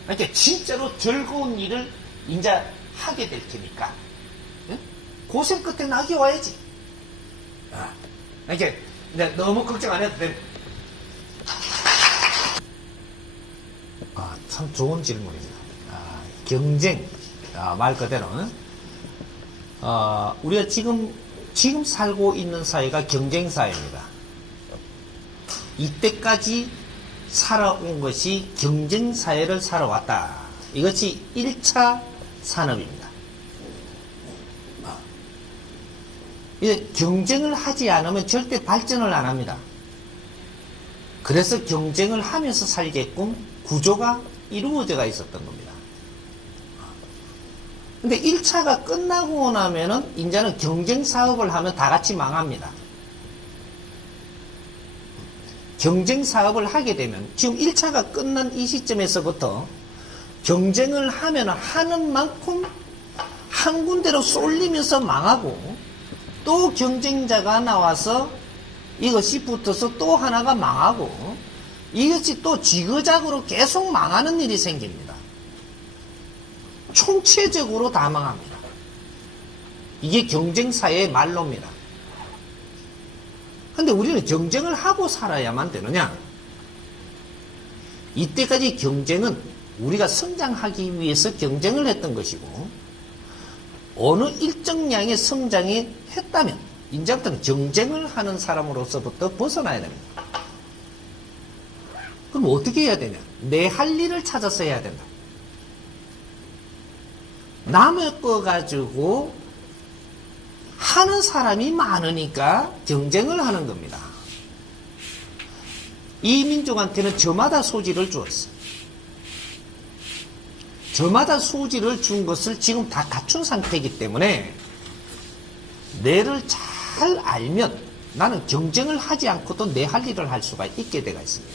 그러니까 진짜로 즐거운 일을 이제 하게 될 테니까 고생 끝에 낙이 와야지. 그러니까 이제 너무 걱정 안 해도 돼. 참 좋은 질문입니다. 경쟁, 말 그대로는 우리가 지금 살고 있는 사회가 경쟁 사회입니다. 이때까지 살아온 것이 경쟁 사회를 살아왔다. 이것이 1차 산업입니다. 이제 경쟁을 하지 않으면 절대 발전을 안 합니다. 그래서 경쟁을 하면서 살게끔 구조가 이루어져 있었던 겁니다. 근데 1차가 끝나고 나면은 이제는 경쟁 사업을 하면 다 같이 망합니다. 경쟁 사업을 하게 되면 지금 1차가 끝난 이 시점에서부터 경쟁을 하면 하는 만큼 한 군데로 쏠리면서 망하고 또 경쟁자가 나와서 이것이 붙어서 또 하나가 망하고 이것이 또 지그작으로 계속 망하는 일이 생깁니다. 총체적으로 다 망합니다. 이게 경쟁사의 말로입니다. 근데 우리는 경쟁을 하고 살아야만 되느냐? 이때까지 경쟁은 우리가 성장하기 위해서 경쟁을 했던 것이고 어느 일정량의 성장이 했다면 이제부터는 경쟁을 하는 사람으로서부터 벗어나야 됩니다. 그럼 어떻게 해야 되냐? 내 할 일을 찾아서 해야 된다. 남의 거 가지고 하는 사람이 많으니까 경쟁을 하는 겁니다. 이 민족한테는 저마다 소지를 주었어. 저마다 소지를 준 것을 지금 다 갖춘 상태이기 때문에 내를 잘 알면 나는 경쟁을 하지 않고도 내 할 일을 할 수가 있게 되어 있습니다.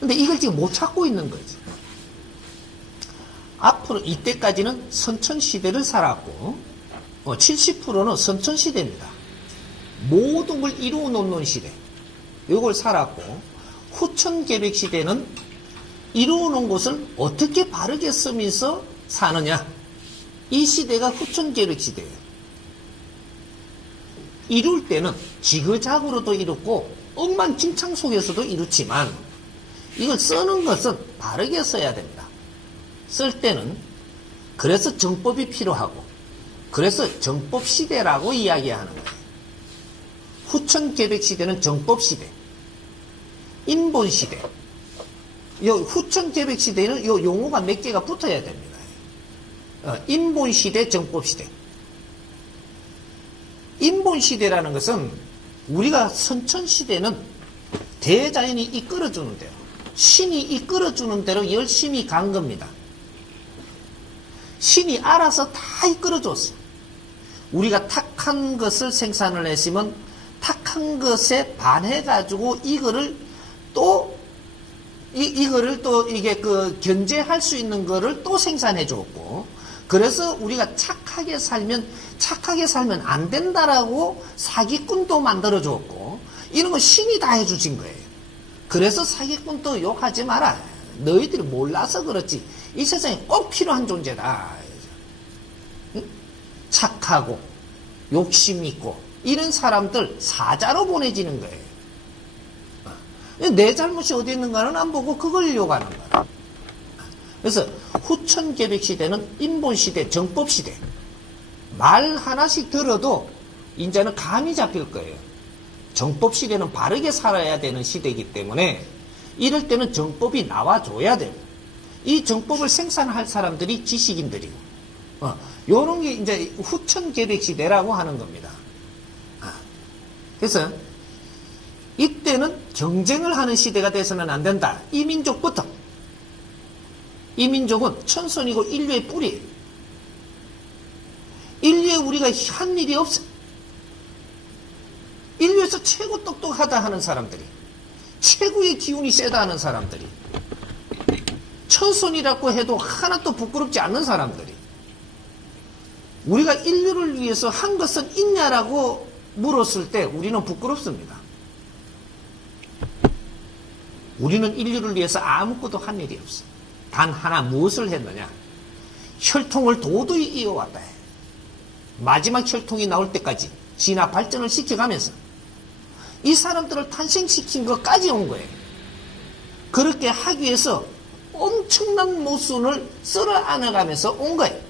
근데 이걸 지금 못 찾고 있는 거지. 앞으로 이때까지는 선천시대를 살았고 70%는 선천시대입니다. 모든 걸 이루어 놓는 시대. 이걸 살았고 후천계백시대는 이루어 놓은 것을 어떻게 바르게 쓰면서 사느냐. 이 시대가 후천계백시대예요. 이룰 때는 지그작으로도 이뤘고 엉망진창 속에서도 이루지만 이걸 쓰는 것은 바르게 써야 됩니다. 쓸 때는 그래서 정법이 필요하고 그래서 정법시대라고 이야기하는 거예요. 후천계백시대는 정법시대, 인본시대. 후천계백시대는 요 용어가 몇 개가 붙어야 됩니다. 인본시대, 정법시대. 인본시대라는 것은 우리가 선천시대는 대자연이 이끌어주는 대로 신이 이끌어주는 대로 열심히 간 겁니다. 신이 알아서 다 이끌어줬어요. 우리가 탁한 것을 생산을 했으면 탁한 것에 반해가지고 이거를 또 이게 견제할 수 있는 거를 또 생산해 줬고, 그래서 우리가 착하게 살면 안 된다라고 사기꾼도 만들어 줬고, 이런 거 신이 다 해주신 거예요. 그래서 사기꾼도 욕하지 마라. 너희들이 몰라서 그렇지. 이 세상에 꼭 필요한 존재다. 착하고 욕심 있고 이런 사람들 사자로 보내지는 거예요. 내 잘못이 어디 있는가는 안 보고 그걸 욕하는 거야. 그래서 후천계백시대는 인본시대, 정법시대. 말 하나씩 들어도 이제는 감이 잡힐 거예요. 정법시대는 바르게 살아야 되는 시대이기 때문에 이럴 때는 정법이 나와줘야 돼요. 이 정법을 생산할 사람들이 지식인들이고, 요런 게 이제 후천계백시대라고 하는 겁니다. 그래서 이때는 경쟁을 하는 시대가 돼서는 안 된다. 이 민족부터. 이 민족은 천손이고 인류의 뿌리예요. 인류에 우리가 한 일이 없어요. 인류에서 최고 똑똑하다 하는 사람들이, 최고의 기운이 세다 하는 사람들이, 천손이라고 해도 하나도 부끄럽지 않는 사람들이, 우리가 인류를 위해서 한 것은 있냐라고 물었을 때 우리는 부끄럽습니다. 우리는 인류를 위해서 아무것도 한 일이 없어. 단 하나 무엇을 했느냐? 혈통을 도저히 이어왔다. 마지막 혈통이 나올 때까지 진화 발전을 시켜가면서 이 사람들을 탄생시킨 것까지 온 거예요. 그렇게 하기 위해서 엄청난 모순을 쓸어 안아가면서 온 거예요.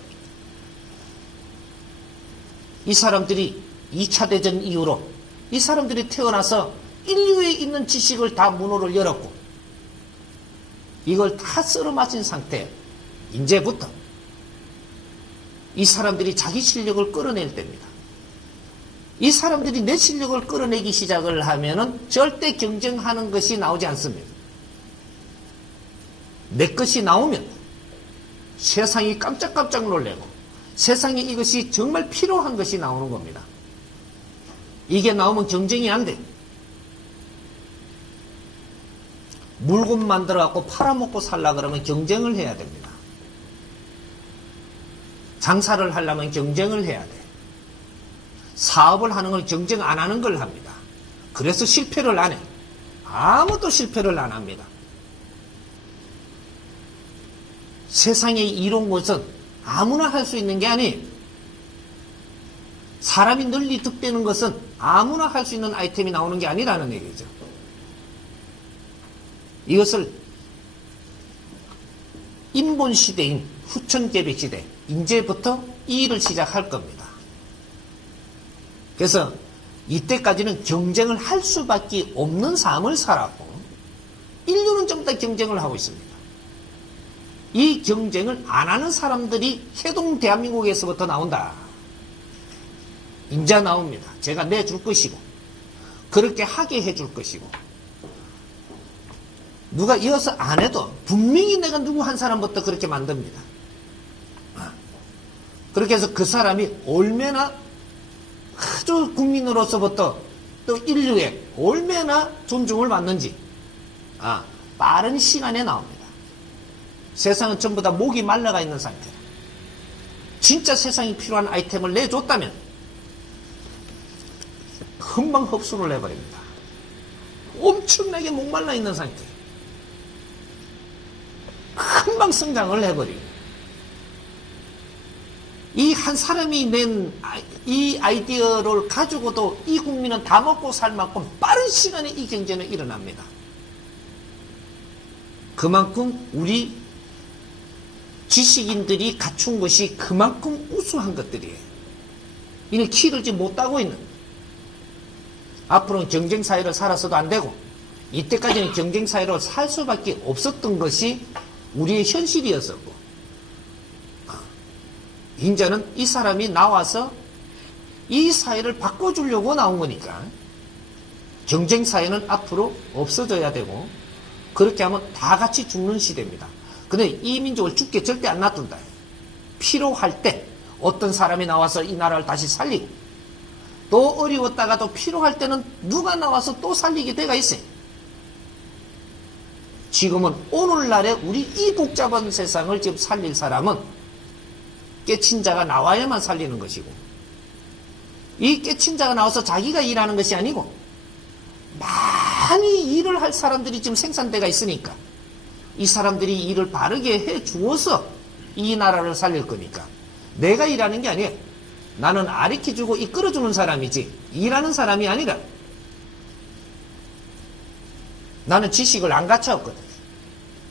이 사람들이 2차 대전 이후로 이 사람들이 태어나서 인류에 있는 지식을 다 문호를 열었고 이걸 다 쓸어 마신 상태, 이제부터 이 사람들이 자기 실력을 끌어낼 때입니다. 이 사람들이 내 실력을 끌어내기 시작을 하면은 절대 경쟁하는 것이 나오지 않습니다. 내 것이 나오면 세상이 깜짝깜짝 놀래고 세상에 이것이 정말 필요한 것이 나오는 겁니다. 이게 나오면 경쟁이 안 돼. 물건 만들어갖고 팔아먹고 살라 그러면 경쟁을 해야 됩니다. 장사를 하려면 경쟁을 해야 돼. 사업을 하는 건 경쟁 안 하는 걸 합니다. 그래서 실패를 안 해. 아무도 실패를 안 합니다. 세상에 이런 것은 아무나 할 수 있는 게 아니에요. 사람이 널리 득되는 것은 아무나 할 수 있는 아이템이 나오는 게 아니라는 얘기죠. 이것을 인본 시대인 후천개비 시대, 이제부터 이 일을 시작할 겁니다. 그래서 이때까지는 경쟁을 할 수밖에 없는 삶을 살았고 인류는 좀 더 경쟁을 하고 있습니다. 이 경쟁을 안 하는 사람들이 해동 대한민국에서부터 나온다. 인자 나옵니다. 제가 내줄 것이고 그렇게 하게 해줄 것이고 누가 이어서 안 해도 분명히 내가 누구 한 사람부터 그렇게 만듭니다. 그렇게 해서 그 사람이 얼마나 아주 국민으로서부터 또 인류에 얼마나 존중을 받는지 빠른 시간에 나옵니다. 세상은 전부 다 목이 말라가 있는 상태. 진짜 세상이 필요한 아이템을 내줬다면 금방 흡수를 해버립니다. 엄청나게 목말라 있는 상태. 금방 성장을 해버리고 이 한 사람이 낸 이 아이디어를 가지고도 이 국민은 다 먹고 살 만큼 빠른 시간에 이 경제는 일어납니다. 그만큼 우리 지식인들이 갖춘 것이 그만큼 우수한 것들이에요. 이는 키를 못하고 있는. 앞으로는 경쟁사회를 살아서도 안 되고 이때까지는 경쟁사회를 살 수밖에 없었던 것이 우리의 현실이었었고 이제는 이 사람이 나와서 이 사회를 바꿔주려고 나온 거니까 경쟁사회는 앞으로 없어져야 되고 그렇게 하면 다 같이 죽는 시대입니다. 근데 이 민족을 죽게 절대 안 놔둔다. 필요할 때 어떤 사람이 나와서 이 나라를 다시 살리고 또 어려웠다가도 필요할 때는 누가 나와서 또 살리게 돼가 있어요. 지금은 오늘날에 우리 이 복잡한 세상을 지금 살릴 사람은 깨친 자가 나와야만 살리는 것이고 이 깨친 자가 나와서 자기가 일하는 것이 아니고 많이 일을 할 사람들이 지금 생산대가 있으니까 이 사람들이 일을 바르게 해 주어서 이 나라를 살릴 거니까 내가 일하는 게 아니에요. 나는 아리켜주고 이끌어주는 사람이지 일하는 사람이 아니라 나는 지식을 안 갖춰왔거든.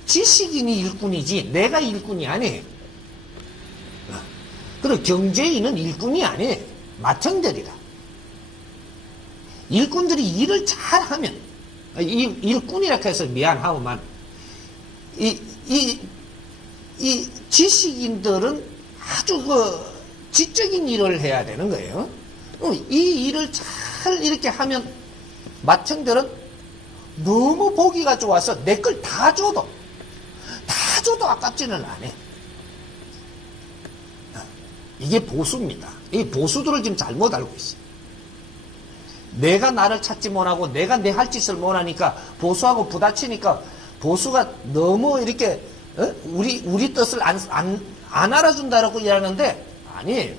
지식인이 일꾼이지 내가 일꾼이 아니에요. 그리고 경제인은 일꾼이 아니에요. 마청들이다. 일꾼들이 일을 잘하면 일꾼이라 해서 미안하고만 이 지식인들은 아주 지적인 일을 해야 되는 거예요. 이 일을 잘 이렇게 하면 마청들은 너무 보기가 좋아서 내 걸 다 줘도 아깝지는 않아. 이게 보수입니다. 이 보수들을 지금 잘못 알고 있어요. 내가 나를 찾지 못하고 내가 내 할 짓을 못하니까 보수하고 부딪히니까 보수가 너무 이렇게 우리 뜻을 안 알아준다라고 일하는데 아니에요.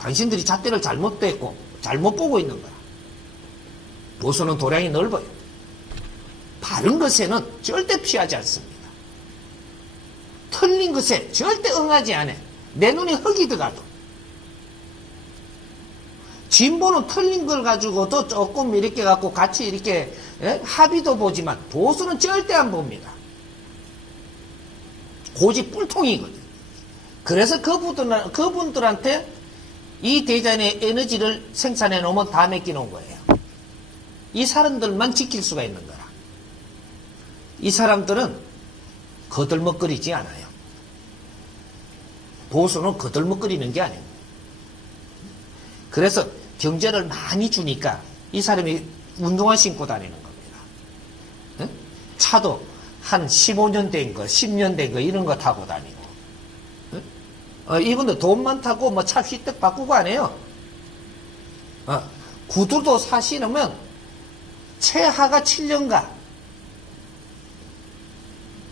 당신들이 잣대를 잘못됐고 잘못 보고 있는 거야. 보수는 도량이 넓어요. 바른 것에는 절대 피하지 않습니다. 틀린 것에 절대 응하지 않아. 내 눈에 흙이 들어가도. 진보는 틀린 걸 가지고도 조금 이렇게 갖고 같이 이렇게 합의도 보지만 보수는 절대 안 봅니다. 고집 뿔통이거든. 그래서 그분들한테 이 대전의 에너지를 생산해 놓으면 다 맡기는 거예요. 이 사람들만 지킬 수가 있는 거라. 이 사람들은 거들먹거리지 않아요. 보수는 거들먹거리는 게 아니에요. 그래서 경제를 많이 주니까 이 사람이 운동화 신고 다니는 겁니다. 차도 한 15년 된 거, 10년 된 거, 이런 거 타고 다니고. 이분들 돈 많다고 뭐 차 휘떡 바꾸고 안 해요. 구두도 사 신으면 최하가 7년간.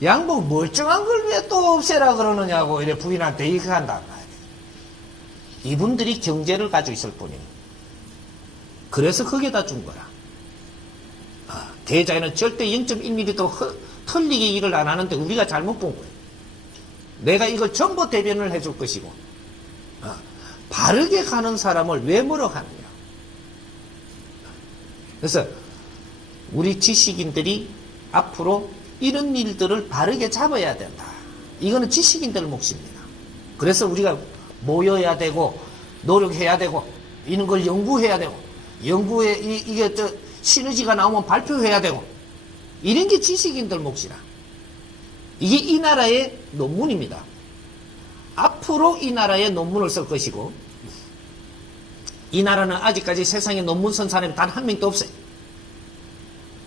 양복 멀쩡한 걸 왜 또 없애라 그러느냐고 이래 부인한테 이렇게 한단 말이에요. 이분들이 경제를 가지고 있을 뿐이에요. 그래서 거기에다 준 거라. 대자에는 절대 0.1mm도 틀리게 일을 안 하는데 우리가 잘못 본 거예요. 내가 이걸 전부 대변을 해줄 것이고, 바르게 가는 사람을 왜 뭐라 하느냐. 그래서 우리 지식인들이 앞으로 이런 일들을 바르게 잡아야 된다. 이거는 지식인들 몫입니다. 그래서 우리가 모여야 되고 노력해야 되고 이런 걸 연구해야 되고 연구에 이게 시너지가 나오면 발표해야 되고 이런 게 지식인들 몫이라. 이게 이 나라의 논문입니다. 앞으로 이 나라에 논문을 쓸 것이고 이 나라는 아직까지 세상에 논문 쓴 사람이 단 한 명도 없어요.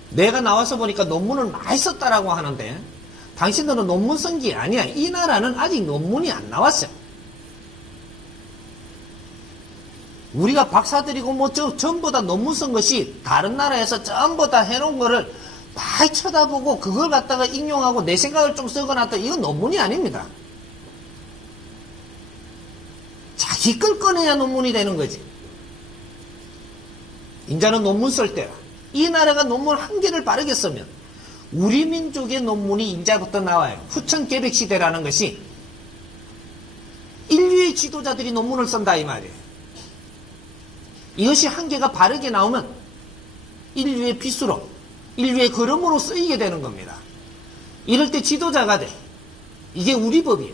내가 나와서 보니까 논문을 많이 썼다라고 하는데 당신들은 논문 쓴 게 아니야. 이 나라는 아직 논문이 안 나왔어요. 우리가 박사들이고 뭐 전부 다 논문 쓴 것이 다른 나라에서 전부 다 해놓은 거를 다 쳐다보고 그걸 갖다가 인용하고 내 생각을 좀 써거나 이건 논문이 아닙니다. 자기 걸 꺼내야 논문이 되는 거지. 인자는 논문 쓸 때라. 이 나라가 논문 한 개를 바르게 쓰면 우리 민족의 논문이 인자부터 나와요. 후천개백시대라는 것이 인류의 지도자들이 논문을 쓴다 이 말이에요. 이것이 한 개가 바르게 나오면 인류의 빗수로 인류의 걸음으로 쓰이게 되는 겁니다. 이럴 때 지도자가 돼. 이게 우리 법이에요.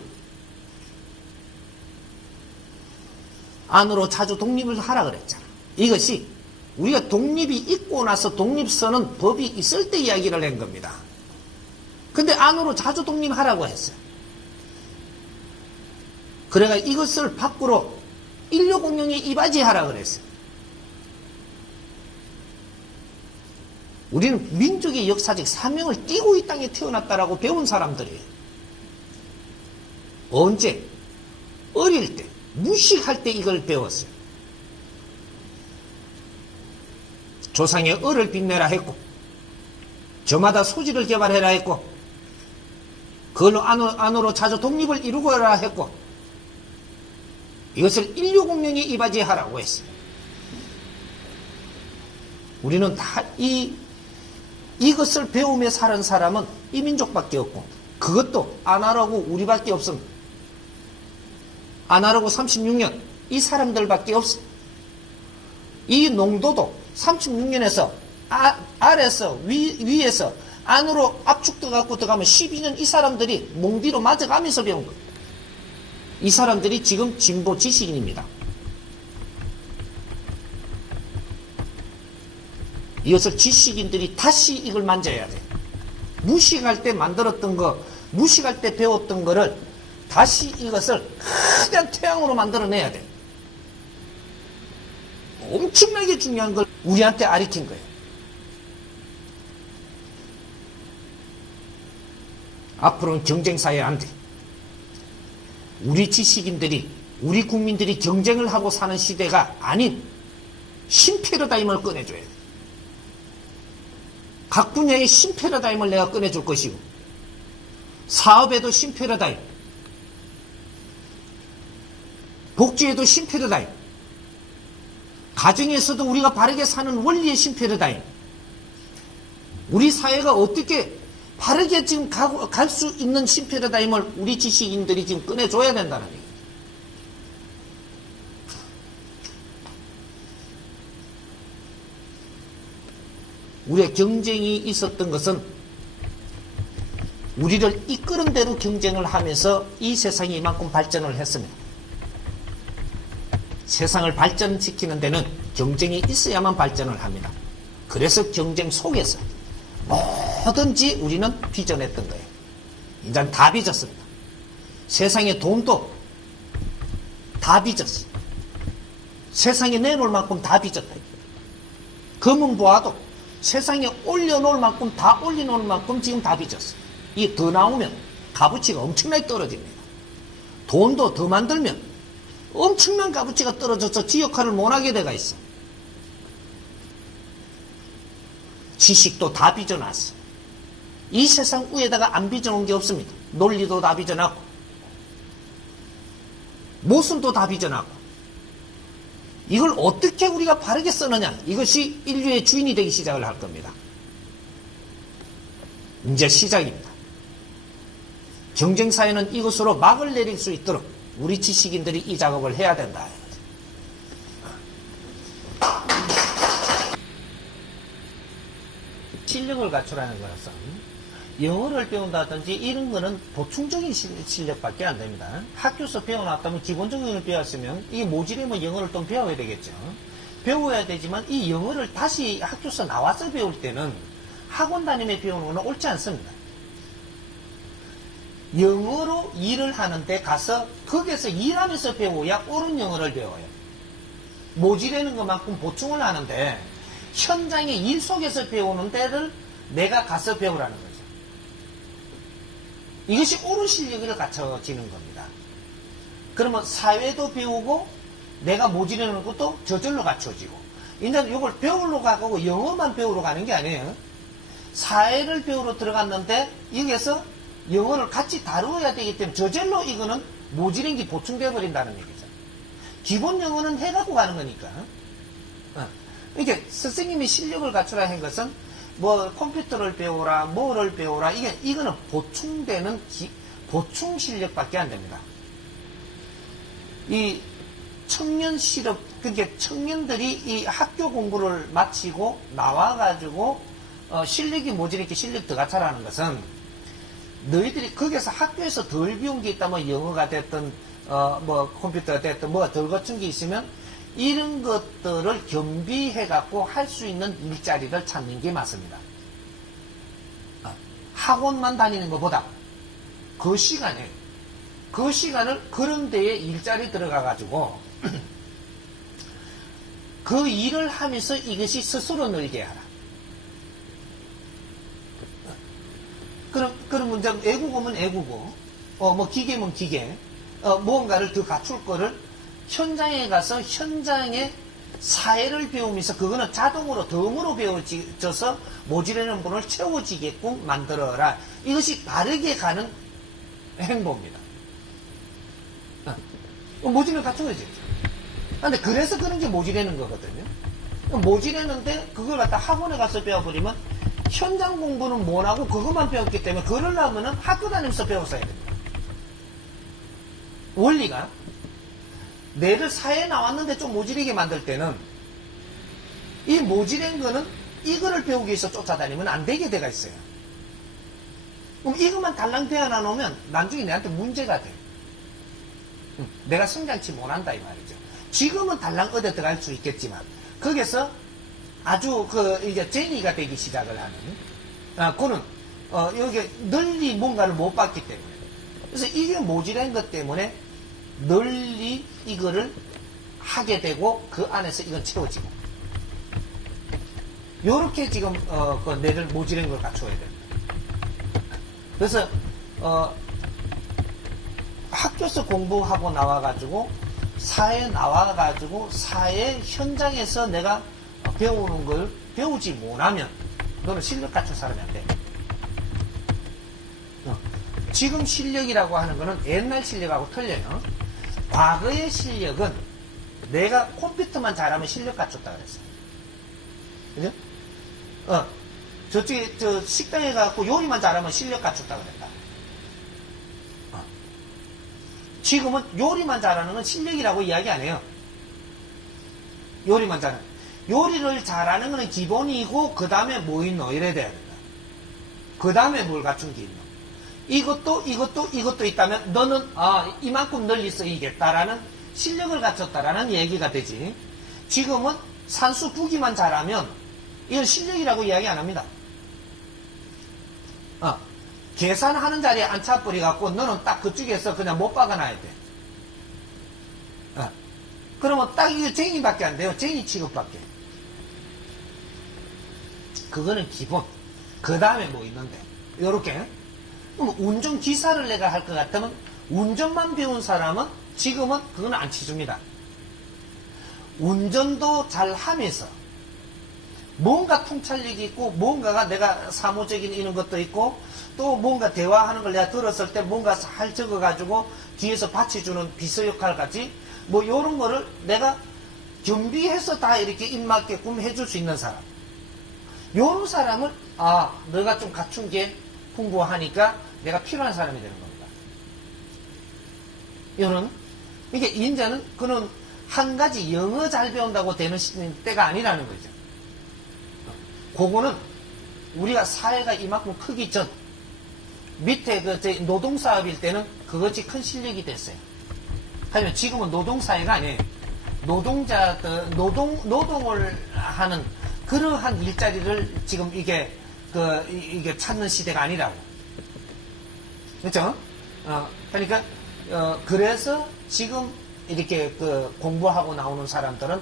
안으로 자주 독립을 하라 그랬잖아. 이것이 우리가 독립이 있고 나서 독립서는 법이 있을 때 이야기를 한 겁니다. 근데 안으로 자주 독립하라고 했어요. 그래가 이것을 밖으로 인류 공용에 이바지하라 그랬어요. 우리는 민족의 역사적 사명을 띠고 이 땅에 태어났다라고 배운 사람들이에요. 언제? 어릴 때, 무식할 때 이걸 배웠어요. 조상의 을을 빛내라 했고 저마다 소질을 개발해라 했고 그걸로 안으로 자주 독립을 이루고라 했고 이것을 인류 공명에 이바지하라고 했어요. 우리는 다 이것을 배우며 사는 사람은 이 민족밖에 없고 그것도 안 하라고 우리밖에 없습니다. 안 하라고 36년 이 사람들밖에 없어요. 이 농도도 36년에서 아래에서 위에서 안으로 압축 들어가고 들어가면 12년 이 사람들이 몽디로 맞아가면서 배운 거예요. 이 사람들이 지금 진보 지식인입니다. 이것을 지식인들이 다시 이걸 만져야 돼. 무식할 때 만들었던 거, 무식할 때 배웠던 거를 다시 이것을 크게 태양으로 만들어내야 돼. 엄청나게 중요한 걸 우리한테 가르친 거예요. 앞으로는 경쟁사회 안 돼. 우리 지식인들이, 우리 국민들이 경쟁을 하고 사는 시대가 아닌 신패러다임을 꺼내줘야 돼. 각 분야의 신패러다임을 내가 꺼내줄 것이고 사업에도 신패러다임, 복지에도 신패러다임, 가정에서도 우리가 바르게 사는 원리의 신패러다임, 우리 사회가 어떻게 바르게 지금 갈 수 있는 신패러다임을 우리 지식인들이 지금 꺼내줘야 된다는 얘기예요. 우리의 경쟁이 있었던 것은 우리를 이끄는 대로 경쟁을 하면서 이 세상이 이만큼 발전을 했습니다. 세상을 발전시키는 데는 경쟁이 있어야만 발전을 합니다. 그래서 경쟁 속에서 뭐든지 우리는 빚어냈던 거예요. 이제 다 빚었습니다. 세상에 돈도 다 빚었어요. 세상에 내놓을 만큼 다 빚었다. 검은 보아도 세상에 올려놓을 만큼 다 올려놓을 만큼 지금 다 빚었어요. 이 더 나오면 값어치가 엄청나게 떨어집니다. 돈도 더 만들면 엄청난 값어치가 떨어져서 지 역할을 못하게 돼가 있어. 지식도 다 빚어놨어. 이 세상 위에다가 안 빚어놓은 게 없습니다. 논리도 다 빚어놨고 모순도 다 빚어놨고 이걸 어떻게 우리가 바르게 쓰느냐, 이것이 인류의 주인이 되기 시작을 할 겁니다. 이제 시작입니다. 경쟁사회는 이것으로 막을 내릴 수 있도록 우리 지식인들이 이 작업을 해야 된다. 실력을 갖추라는 것은 영어를 배운다든지 이런 거는 보충적인 실력밖에 안 됩니다. 학교에서 배워놨다면 기본적인 걸 배웠으면 이게 모질이면 영어를 좀 배워야 되겠죠. 배워야 되지만 이 영어를 다시 학교에서 나와서 배울 때는 학원 다니며 배우는 건 옳지 않습니다. 영어로 일을 하는데 가서 거기에서 일하면서 배워야 옳은 영어를 배워요. 모질라는 것만큼 보충을 하는데 현장의 일 속에서 배우는 데를 내가 가서 배우라는 거죠. 이것이 옳은 실력을 갖춰지는 겁니다. 그러면 사회도 배우고 내가 모질라는 것도 저절로 갖춰지고, 이제 이걸 배우러 가고 영어만 배우러 가는 게 아니에요. 사회를 배우러 들어갔는데 여기에서 영어를 같이 다루어야 되기 때문에 저절로 이거는 모질인 게 보충되어 버린다는 얘기죠. 기본 영어는 해갖고 가는 거니까. 이게 선생님이 실력을 갖추라 한 것은 뭐 컴퓨터를 배우라, 뭐를 배우라, 이거는 보충되는 보충 실력밖에 안 됩니다. 이 청년 실업, 그러니까 청년들이 이 학교 공부를 마치고 나와가지고 실력이 모자니까 실력 더 갖춰라는 것은 너희들이 거기서 학교에서 덜 배운 게 있다면 영어가 됐든 뭐 컴퓨터가 됐든 뭐가 덜 거친 게 있으면 이런 것들을 겸비해 갖고 할 수 있는 일자리를 찾는 게 맞습니다. 학원만 다니는 것보다 그 시간을 그런 데에 일자리 들어가 가지고 그 일을 하면서 이것이 스스로 늘게 하라. 그럼 이제 애국어면 애국어, 뭐 기계면 기계, 무언가를 더 갖출 거를 현장에 가서 현장의 사회를 배우면서 그거는 자동으로 덤으로 배워져서 모자라는 분을 채워지게끔 만들어라. 이것이 바르게 가는 행보입니다. 모질을 갖춰야지. 근데 그래서 그런 게 모질라는 거거든요. 모질라는데 그걸 갖다 학원에 가서 배워버리면 현장 공부는 못하고 그것만 배웠기 때문에 그러려면은 학교 다니면서 배웠어야 됩니다. 원리가 내를 사회에 나왔는데 좀 모질하게 만들 때는 이 모질한 거는 이거를 배우기 위해서 쫓아다니면 안 되게 돼가 있어요. 그럼 이것만 달랑 대하나 놓으면 나중에 내한테 문제가 돼. 내가 성장치 못한다 이 말이죠. 지금은 달랑 얻어 들어갈 수 있겠지만 거기서 아주 이제 제니가 되기 시작을 하는, 그는 여기 널리 뭔가를 못 봤기 때문에, 그래서 이게 모질한 것 때문에 널리 이거를 하게 되고 그 안에서 이건 채워지고, 요렇게 지금 내를 모질한 걸 갖춰야 됩니다. 그래서 학교에서 공부하고 나와가지고 사회에 나와가지고 사회 현장에서 내가 배우는 걸 배우지 못하면 너는 실력 갖춘 사람이 안 돼. 지금 실력이라고 하는 거는 옛날 실력하고 틀려요. 과거의 실력은 내가 컴퓨터만 잘하면 실력 갖췄다 그랬어요. 그죠? 저쪽에 식당에 가고 요리만 잘하면 실력 갖췄다 그랬다. 지금은 요리만 잘하는 건 실력이라고 이야기 안 해요. 요리만 잘하는. 요리를 잘하는 건 기본이고 그 다음에 뭐 있노 이래야 된다. 그 다음에 뭘 갖춘 게 있노. 이것도 있다면 너는 이만큼 널리 쓰이겠다라는 실력을 갖췄다라는 얘기가 되지. 지금은 산수 구기만 잘하면 이건 실력이라고 이야기 안 합니다. 계산하는 자리에 앉혀버려 갖고 너는 딱 그쪽에서 그냥 못 박아놔야 돼. 그러면 딱 이거 쟁이밖에 안 돼요. 쟁이 취급밖에. 그거는 기본. 그 다음에 뭐 있는데 요렇게. 그럼 운전기사를 내가 할 것 같으면 운전만 배운 사람은 지금은 그건 안 치줍니다. 운전도 잘 하면서 뭔가 통찰력이 있고 뭔가가 내가 사무적인 이런 것도 있고 또 뭔가 대화하는 걸 내가 들었을 때 뭔가 잘 적어가지고 뒤에서 받쳐주는 비서 역할 같이 뭐 이런 거를 내가 겸비해서 다 이렇게 입맞게끔 해줄 수 있는 사람. 요런 사람을 너가 좀 갖춘 게 풍부하니까 내가 필요한 사람이 되는 겁니다. 요런 이게 인자는 그는 한 가지 영어 잘 배운다고 되는 때가 아니라는 거죠. 그거는 우리가 사회가 이만큼 크기 전 밑에 노동사업일 때는 그것이 큰 실력이 됐어요. 하지만 지금은 노동사회가 아니에요. 노동자들, 노동을 하는 그러한 일자리를 지금 이게 찾는 시대가 아니라고. 그렇죠? 그러니까, 그래서 지금 이렇게 공부하고 나오는 사람들은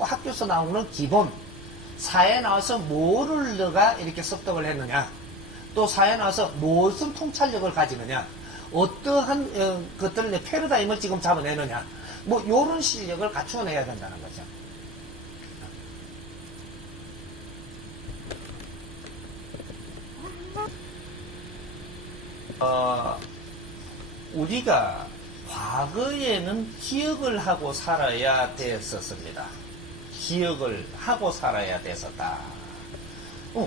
학교에서 나오는 기본, 사회에 나와서 뭐를 너가 이렇게 습득을 했느냐, 또 사회에 나와서 무슨 통찰력을 가지느냐, 어떠한 것들을 패러다임을 지금 잡아내느냐, 뭐 요런 실력을 갖추어내야 된다는 거죠. 우리가 과거에는 기억을 하고 살아야 됐었습니다. 기억을 하고 살아야 됐었다.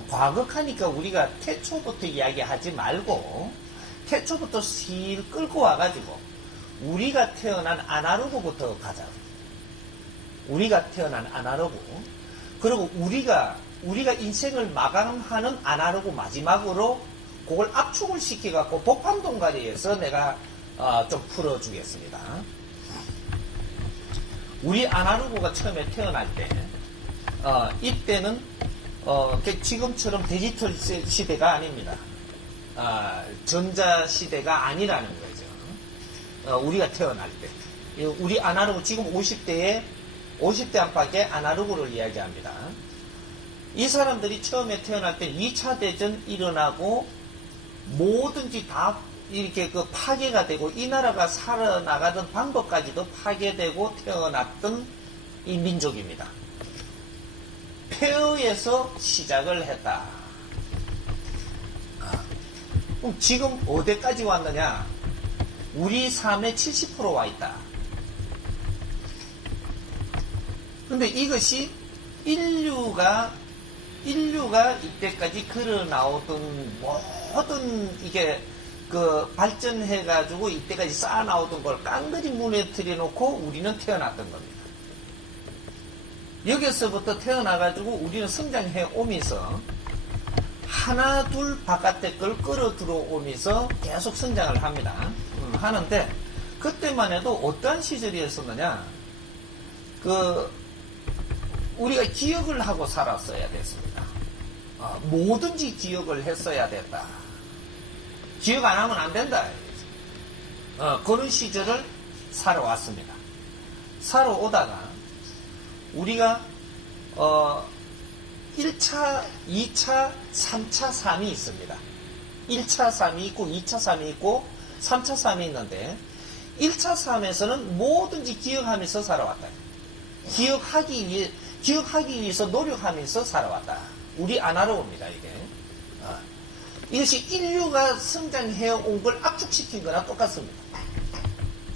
과거하니까 우리가 태초부터 이야기하지 말고 태초부터 실 끌고 와가지고 우리가 태어난 아날로그부터 가자. 우리가 태어난 아날로그. 그리고 우리가 인생을 마감하는 아날로그 마지막으로 그걸 압축을 시켜갖고 복합 동가리에서 내가 좀 풀어주겠습니다. 우리 아날로그가 처음에 태어날 때, 이때는 지금처럼 디지털 시대가 아닙니다. 전자 시대가 아니라는 거죠. 우리가 태어날 때, 우리 아날로그 지금 50대 안팎의 아날로그를 이야기합니다. 이 사람들이 처음에 태어날 때 2차 대전 일어나고 뭐든지 다 이렇게 파괴가 되고 이 나라가 살아나가던 방법까지도 파괴되고 태어났던 이 민족입니다. 폐허에서 시작을 했다. 그럼 지금 어디까지 왔느냐? 우리 삶의 70% 와 있다. 근데 이것이 인류가 이때까지 걸어 나오던 모든 이게 발전해가지고 이때까지 쌓아 나오던 걸 깡그리 무너뜨려 놓고 우리는 태어났던 겁니다. 여기서부터 태어나가지고 우리는 성장해 오면서 하나 둘 바깥의 걸 끌어 들어오면서 계속 성장을 합니다. 하는데 그때만 해도 어떠한 시절이었었느냐? 우리가 기억을 하고 살았어야 됐습니다. 뭐든지 기억을 했어야 됐다. 기억 안 하면 안 된다. 그런 시절을 살아왔습니다. 살아오다가 우리가 1차, 2차, 3차, 3이 있습니다. 1차, 3이 있고 2차, 3이 있고 3차, 3이 있는데 1차, 3에서는 뭐든지 기억하면서 살아왔다. 기억하기 위해서 노력하면서 살아왔다. 우리 아날로그입니다, 이게. 이것이 인류가 성장해온 걸 압축시킨 거나 똑같습니다.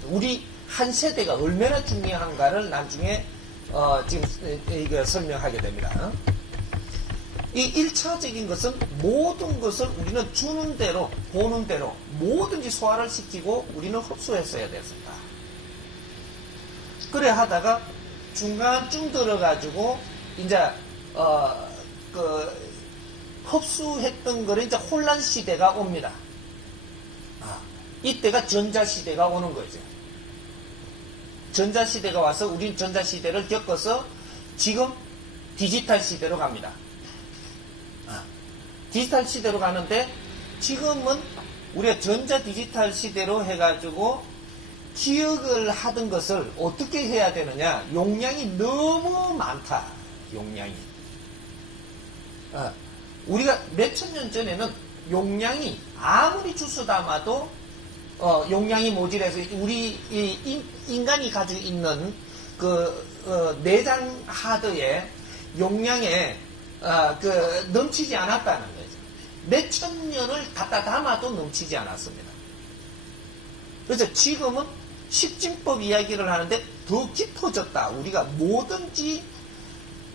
우리 한 세대가 얼마나 중요한가를 나중에 지금 이거 설명하게 됩니다. 이 1차적인 것은 모든 것을 우리는 주는 대로 보는 대로 뭐든지 소화를 시키고 우리는 흡수했어야 됐습니다. 그래 하다가 중간쯤 들어가지고 이제 흡수했던 거를 이제 혼란 시대가 옵니다. 이때가 전자 시대가 오는 거죠. 전자 시대가 와서 우린 전자 시대를 겪어서 지금 디지털 시대로 갑니다. 디지털 시대로 가는데 지금은 우리가 전자 디지털 시대로 해가지고 기억을 하던 것을 어떻게 해야 되느냐? 용량이 너무 많다. 용량이. 우리가 몇천 년 전에는 용량이 아무리 주스 담아도 용량이 모자라서 우리 인간이 가지고 있는 내장 하드의 용량에 넘치지 않았다는 거죠. 몇천 년을 갖다 담아도 넘치지 않았습니다. 그래서 지금은 식진법 이야기를 하는데 더 깊어졌다. 우리가 뭐든지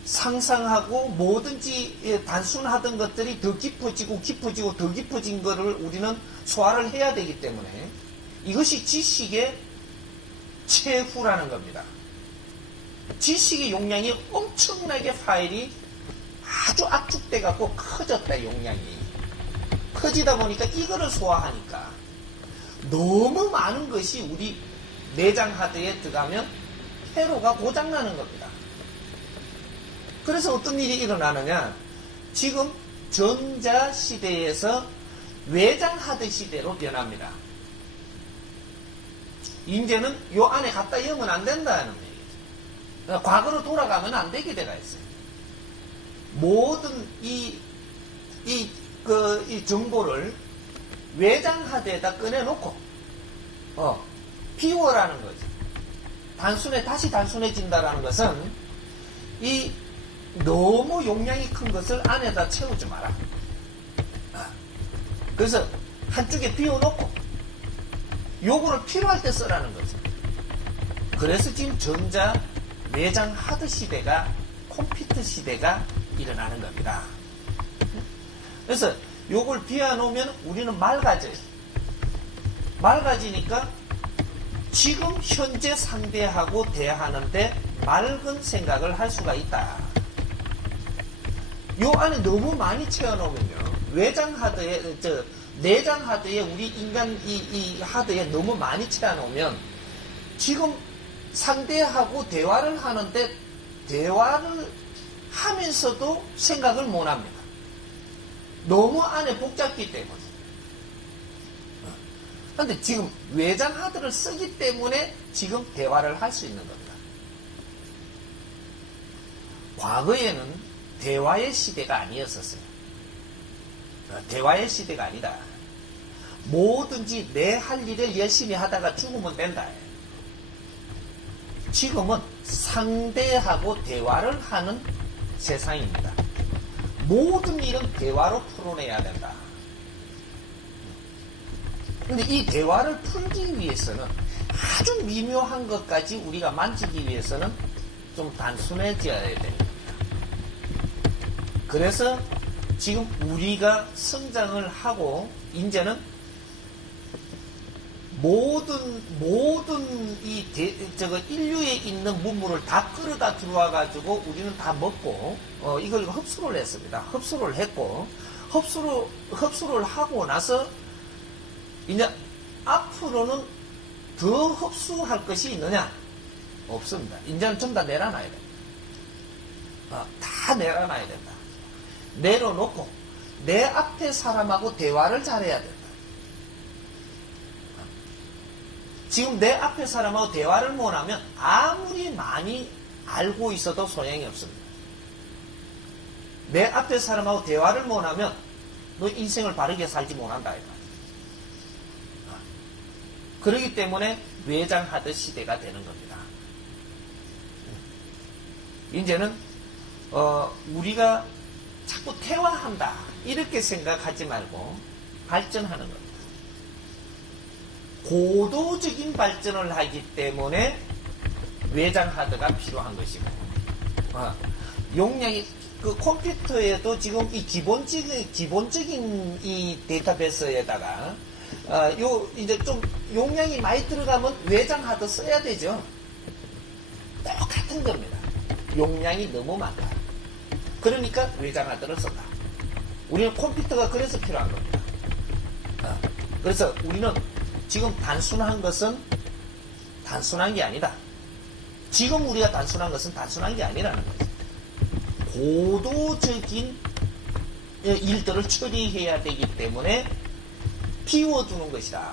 상상하고 뭐든지 단순하던 것들이 더 깊어지고 더 깊어진 것을 우리는 소화를 해야 되기 때문에 이것이 지식의 최후라는 겁니다. 지식의 용량이 엄청나게 파일이 아주 압축돼 갖고 커졌다. 용량이 커지다 보니까 이거를 소화하니까 너무 많은 것이 우리 내장 하드에 들어가면 회로가 고장나는 겁니다. 그래서 어떤 일이 일어나느냐, 지금 전자 시대에서 외장 하드 시대로 변합니다. 이제는 요 안에 갖다 열면 안 된다는 얘기죠. 과거로 돌아가면 안 되게 돼가 있어요. 모든 이 정보를 외장 하드에다 꺼내놓고 비워라는 거죠. 다시 단순해진다라는 것은 너무 용량이 큰 것을 안에다 채우지 마라. 그래서 한쪽에 비워놓고 요거를 필요할 때 쓰라는 거죠. 그래서 지금 전자 외장 하드 시대가 컴퓨터 시대가 일어나는 겁니다. 그래서 요걸 비워놓으면 우리는 맑아져요. 맑아지니까 지금 현재 상대하고 대하는데 맑은 생각을 할 수가 있다. 요 안에 너무 많이 채워놓으면요, 외장 하드에, 내장 하드에 우리 인간 이 하드에 너무 많이 채워놓으면 지금 상대하고 대화를 하는데 대화를 하면서도 생각을 못 합니다. 너무 안에 복잡기 때문에. 그런데 지금 외장 하드를 쓰기 때문에 지금 대화를 할 수 있는 겁니다. 과거에는 대화의 시대가 아니었었어요. 대화의 시대가 아니다. 뭐든지 내 할 일을 열심히 하다가 죽으면 된다. 지금은 상대하고 대화를 하는 세상입니다. 모든 일은 대화로 풀어내야 된다. 근데 이 대화를 풀기 위해서는 아주 미묘한 것까지 우리가 만지기 위해서는 좀 단순해져야 됩니다. 그래서 지금 우리가 성장을 하고 이제는 모든 인류에 있는 문물을 다 끌어다 들어와 가지고 우리는 다 먹고 이걸 흡수를 했습니다. 흡수를 했고 흡수를 하고 나서 이제 앞으로는 더 흡수할 것이 있느냐? 없습니다. 이제는 전부 다 내려놔야 된다. 다 내려놔야 된다. 내려놓고 내 앞에 사람하고 대화를 잘해야 된다. 지금 내 앞에 사람하고 대화를 못하면 아무리 많이 알고 있어도 소용이 없습니다. 내 앞에 사람하고 대화를 못하면 너 인생을 바르게 살지 못한다. 그렇기 때문에 외장하드 시대가 되는 겁니다. 이제는 우리가 자꾸 퇴화한다 이렇게 생각하지 말고 발전하는 겁니다. 고도적인 발전을 하기 때문에 외장하드가 필요한 것이고 용량이 컴퓨터에도 지금 이 기본적인 이 데이터베이스에다가 이제 좀 용량이 많이 들어가면 외장하드 써야 되죠. 똑같은 겁니다. 용량이 너무 많다. 그러니까 외장하드를 쓴다. 우리는 컴퓨터가 그래서 필요한 겁니다. 그래서 우리는 지금 단순한 것은 단순한 게 아니다. 지금 우리가 단순한 것은 단순한 게 아니라는 거죠. 고도적인 일들을 처리해야 되기 때문에 비워두는 것이다.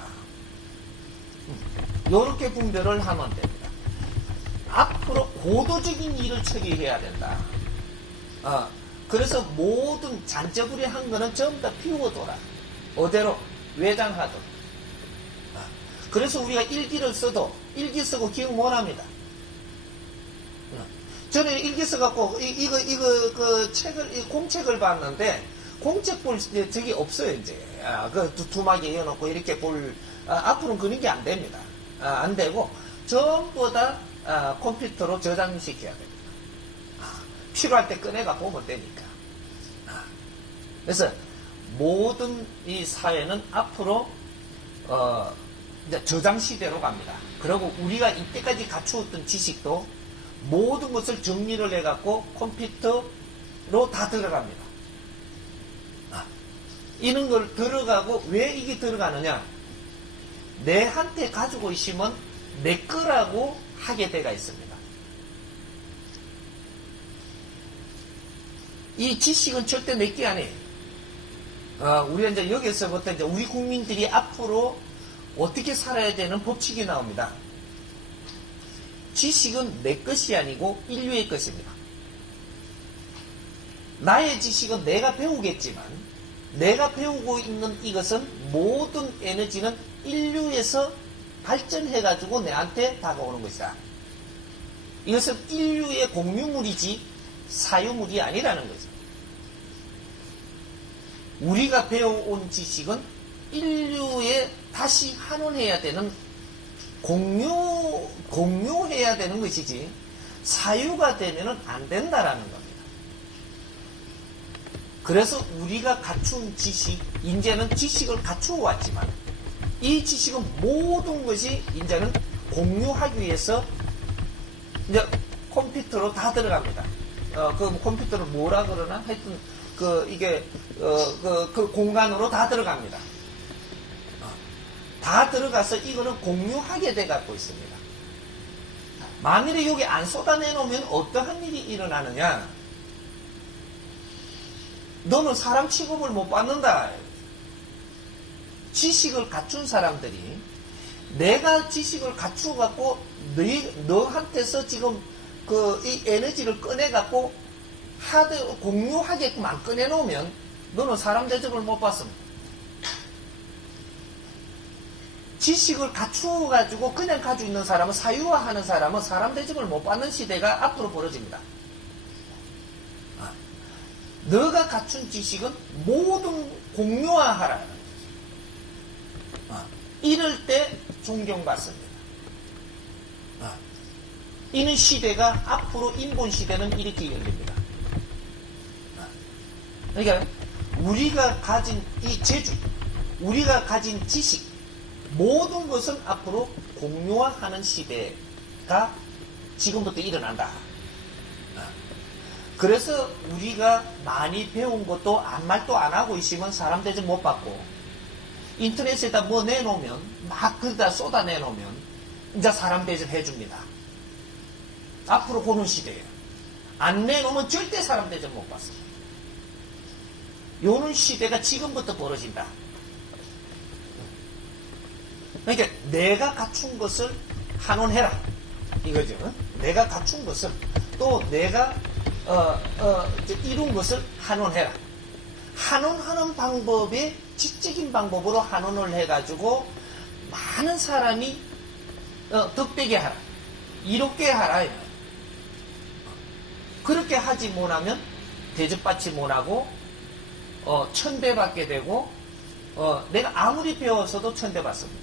이렇게 분별을 하면 됩니다. 앞으로 고도적인 일을 처리해야 된다. 그래서 모든 잔재부리한 거는 전부 다 비워둬라. 어디로? 외장하도. 그래서 우리가 일기를 써도 일기 쓰고 기억 못합니다. 저는 일기 써갖고 이거 그 책을 공책을 봤는데 공책 볼 적이 없어요 이제. 그 두툼하게 이어놓고 이렇게 앞으로는 그런 게 안 됩니다. 안 되고 전부 다 컴퓨터로 저장시켜야 됩니다. 필요할 때 꺼내가 보면 되니까. 그래서 모든 이 사회는 앞으로 이제 저장 시대로 갑니다. 그리고 우리가 이때까지 갖추었던 지식도 모든 것을 정리를 해갖고 컴퓨터로 다 들어갑니다. 이런 걸 들어가고 왜 이게 들어가느냐? 내한테 가지고 있으면 내 거라고 하게 돼가 있습니다. 이 지식은 절대 내 게 아니에요. 우리가 이제 여기서부터 이제 우리 국민들이 앞으로 어떻게 살아야 되는 법칙이 나옵니다. 지식은 내 것이 아니고 인류의 것입니다. 나의 지식은 내가 배우겠지만 내가 배우고 있는 이것은 모든 에너지는 인류에서 발전해가지고 내한테 다가오는 것이다. 이것은 인류의 공유물이지 사유물이 아니라는 거죠. 우리가 배워온 지식은 인류에 다시 환원해야 되는 공유해야 되는 것이지 사유가 되면은 안 된다라는 겁니다. 그래서 우리가 갖춘 지식, 이제는 지식을 갖추어 왔지만 이 지식은 모든 것이 이제는 공유하기 위해서 이제 컴퓨터로 다 들어갑니다. 그 컴퓨터를 뭐라 그러나 하여튼 이게 그 공간으로 다 들어갑니다. 다 들어가서 이거는 공유하게 돼 갖고 있습니다. 만일에 여기 안 쏟아내 놓으면 어떠한 일이 일어나느냐? 너는 사람 취급을 못 받는다. 지식을 갖춘 사람들이 내가 지식을 갖추어 갖고 너한테서 지금 이 에너지를 꺼내 갖고 공유하게끔 안 꺼내 놓으면 너는 사람 대접을 못 받습니다. 지식을 갖추어 가지고 그냥 가지고 있는 사람은 사유화하는 사람은 사람 대접을 못 받는 시대가 앞으로 벌어집니다. 너가 갖춘 지식은 모든 공유화하라. 이럴 때 존경받습니다. 이는 시대가 앞으로 인본 시대는 이렇게 열립니다. 그러니까 우리가 가진 이 재주, 우리가 가진 지식, 모든 것은 앞으로 공유화하는 시대가 지금부터 일어난다. 그래서 우리가 많이 배운 것도 아무 말도 안 하고 있으면 사람 대접 못 받고 인터넷에다 뭐 내놓으면 막 그다 쏟아내놓으면 이제 사람 대접 해줍니다. 앞으로 보는 시대예요. 안 내놓으면 절대 사람 대접 못 받습니다. 요런 시대가 지금부터 벌어진다. 그러니까 내가 갖춘 것을 환원해라. 이거죠. 내가 갖춘 것을 또 내가 이룬 것을 환원해라. 환원하는 방법이 지적인 방법으로 환원을 해가지고 많은 사람이 덕되게 하라. 이롭게 하라. 그렇게 하지 못하면 대접받지 못하고 천대받게 되고 내가 아무리 배웠어도 천대받습니다.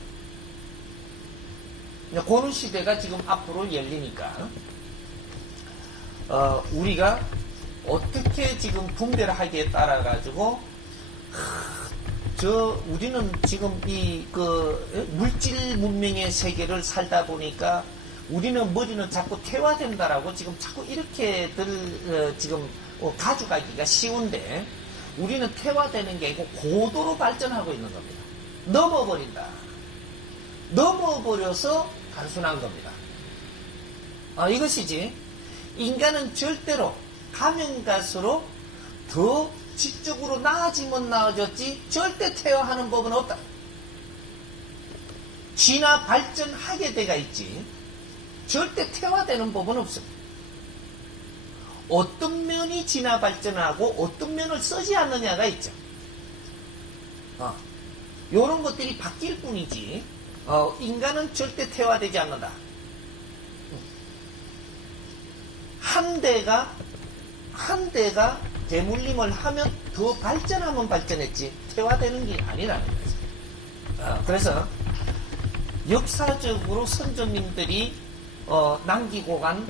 그런 시대가 지금 앞으로 열리니까 우리가 어떻게 지금 분배를 하기에 따라 가지고 우리는 지금 물질 문명의 세계를 살다 보니까 우리는 머리는 자꾸 퇴화된다라고 지금 자꾸 이렇게들 지금 가져가기가 쉬운데 우리는 퇴화되는 게 아니고 고도로 발전하고 있는 겁니다. 넘어버린다. 넘어버려서 단순한 겁니다. 이것이지 인간은 절대로 가면 갈수록 더 지적으로 나아지면 나아졌지 절대 퇴화하는 법은 없다. 진화 발전하게 돼가 있지 절대 퇴화되는 법은 없습니다. 어떤 면이 진화 발전하고 어떤 면을 쓰지 않느냐가 있죠. 요런 것들이 바뀔 뿐이지, 인간은 절대 퇴화되지 않는다. 한 대가 대물림을 하면 더 발전하면 발전했지, 퇴화되는 게 아니라는 거죠. 그래서 역사적으로 선조님들이 남기고 간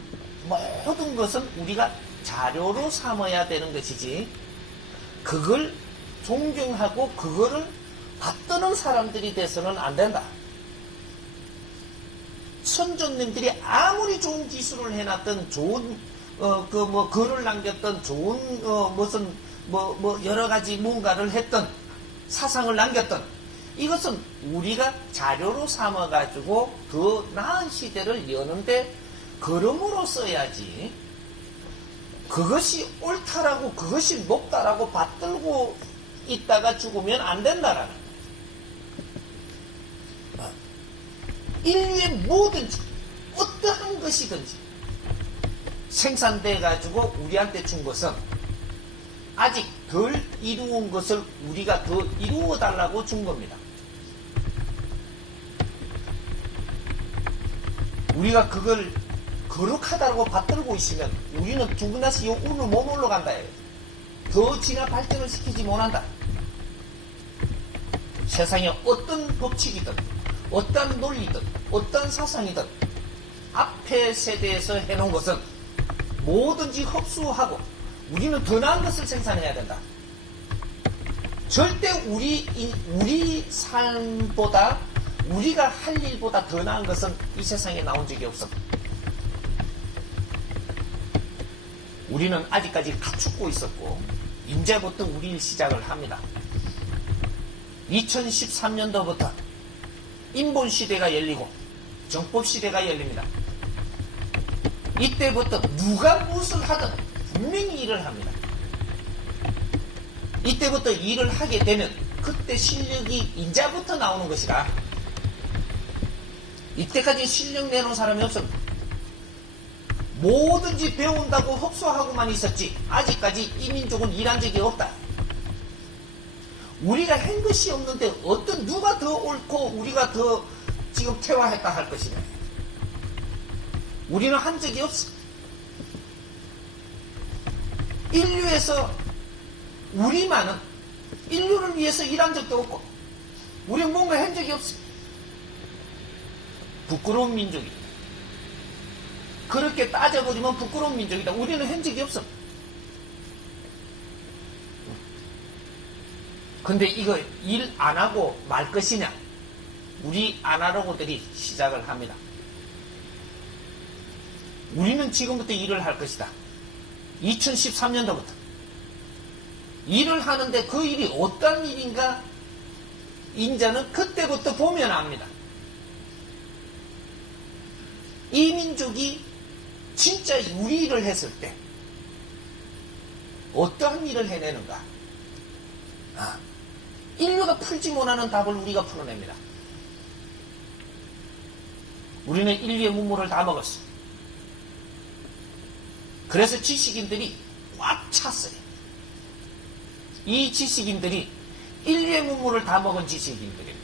모든 것은 우리가 자료로 삼아야 되는 것이지, 그걸 존경하고 그거를 받드는 사람들이 돼서는 안 된다. 선조님들이 아무리 좋은 기술을 해놨던, 좋은 글을 남겼던, 좋은 무슨 여러 가지 뭔가를 했던, 사상을 남겼던, 이것은 우리가 자료로 삼아가지고 더 나은 시대를 여는데 걸음으로 써야지, 그것이 옳다라고, 그것이 높다라고 받들고 있다가 죽으면 안 된다라는 거예요. 인류의 뭐든지, 어떠한 것이든지 생산돼 가지고 우리한테 준 것은 아직 덜 이루은 것을 우리가 더 이루어 달라고 준 겁니다. 우리가 그걸 거룩하다고 받들고 있으면 우리는 죽은다시 오늘 못 올라간다. 더 진화 발전을 시키지 못한다. 세상에 어떤 법칙이든, 어떤 논리든, 어떤 사상이든 앞에 세대에서 해놓은 것은 뭐든지 흡수하고 우리는 더 나은 것을 생산해야 된다. 절대 우리 삶보다, 우리가 할 일보다 더 나은 것은 이 세상에 나온 적이 없어. 우리는 아직까지 갖추고 있었고, 이제부터 우리 일 시작을 합니다. 2013년도부터 인본 시대가 열리고 정법 시대가 열립니다. 이때부터 누가 무엇을 하든 분명히 일을 합니다. 이때부터 일을 하게 되면 그때 실력이 이제부터 나오는 것이라, 이때까지 실력 내놓은 사람이 없습니다. 뭐든지 배운다고 흡수하고만 있었지 아직까지 이 민족은 일한 적이 없다. 우리가 한 것이 없는데 누가 더 옳고 우리가 더 지금 퇴화했다 할 것이냐. 우리는 한 적이 없어. 인류에서 우리만은 인류를 위해서 일한 적도 없고 우리는 뭔가 한 적이 없어. 부끄러운 민족이다. 그렇게 따져버리면 부끄러운 민족이다. 우리는 한 적이 없어. 근데 이거 일 안 하고 말 것이냐? 우리 아날로그들이 시작을 합니다. 우리는 지금부터 일을 할 것이다. 2013년도부터 일을 하는데 그 일이 어떤 일인가 인자는 그때부터 보면 압니다. 이 민족이 진짜 우리 일을 했을 때 어떠한 일을 해내는가. 인류가 풀지 못하는 답을 우리가 풀어냅니다. 우리는 인류의 문물을 다 먹었어. 그래서 지식인들이 꽉 찼어요. 이 지식인들이 인류의 문물을 다 먹은 지식인들입니다.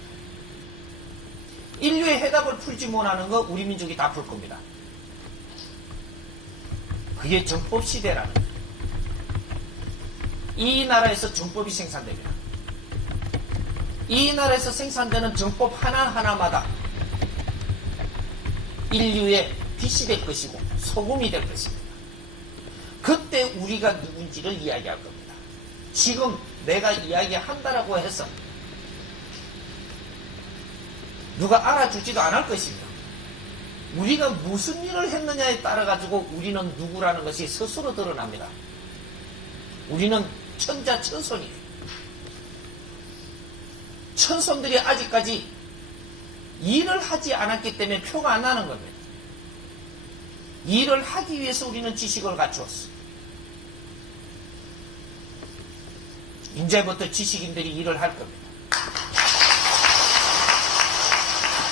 인류의 해답을 풀지 못하는 거 우리 민족이 다 풀 겁니다. 그게 정법 시대라는 거예요. 이 나라에서 정법이 생산됩니다. 이 나라에서 생산되는 정법 하나하나마다 인류의 빛이 될 것이고 소금이 될 것입니다. 그때 우리가 누군지를 이야기할 겁니다. 지금 내가 이야기한다라고 해서 누가 알아주지도 않을 것입니다. 우리가 무슨 일을 했느냐에 따라 가지고 우리는 누구라는 것이 스스로 드러납니다. 우리는 천자천손이에요. 천손들이 아직까지 일을 하지 않았기 때문에 표가 안 나는 겁니다. 일을 하기 위해서 우리는 지식을 갖추었어. 이제부터 지식인들이 일을 할 겁니다.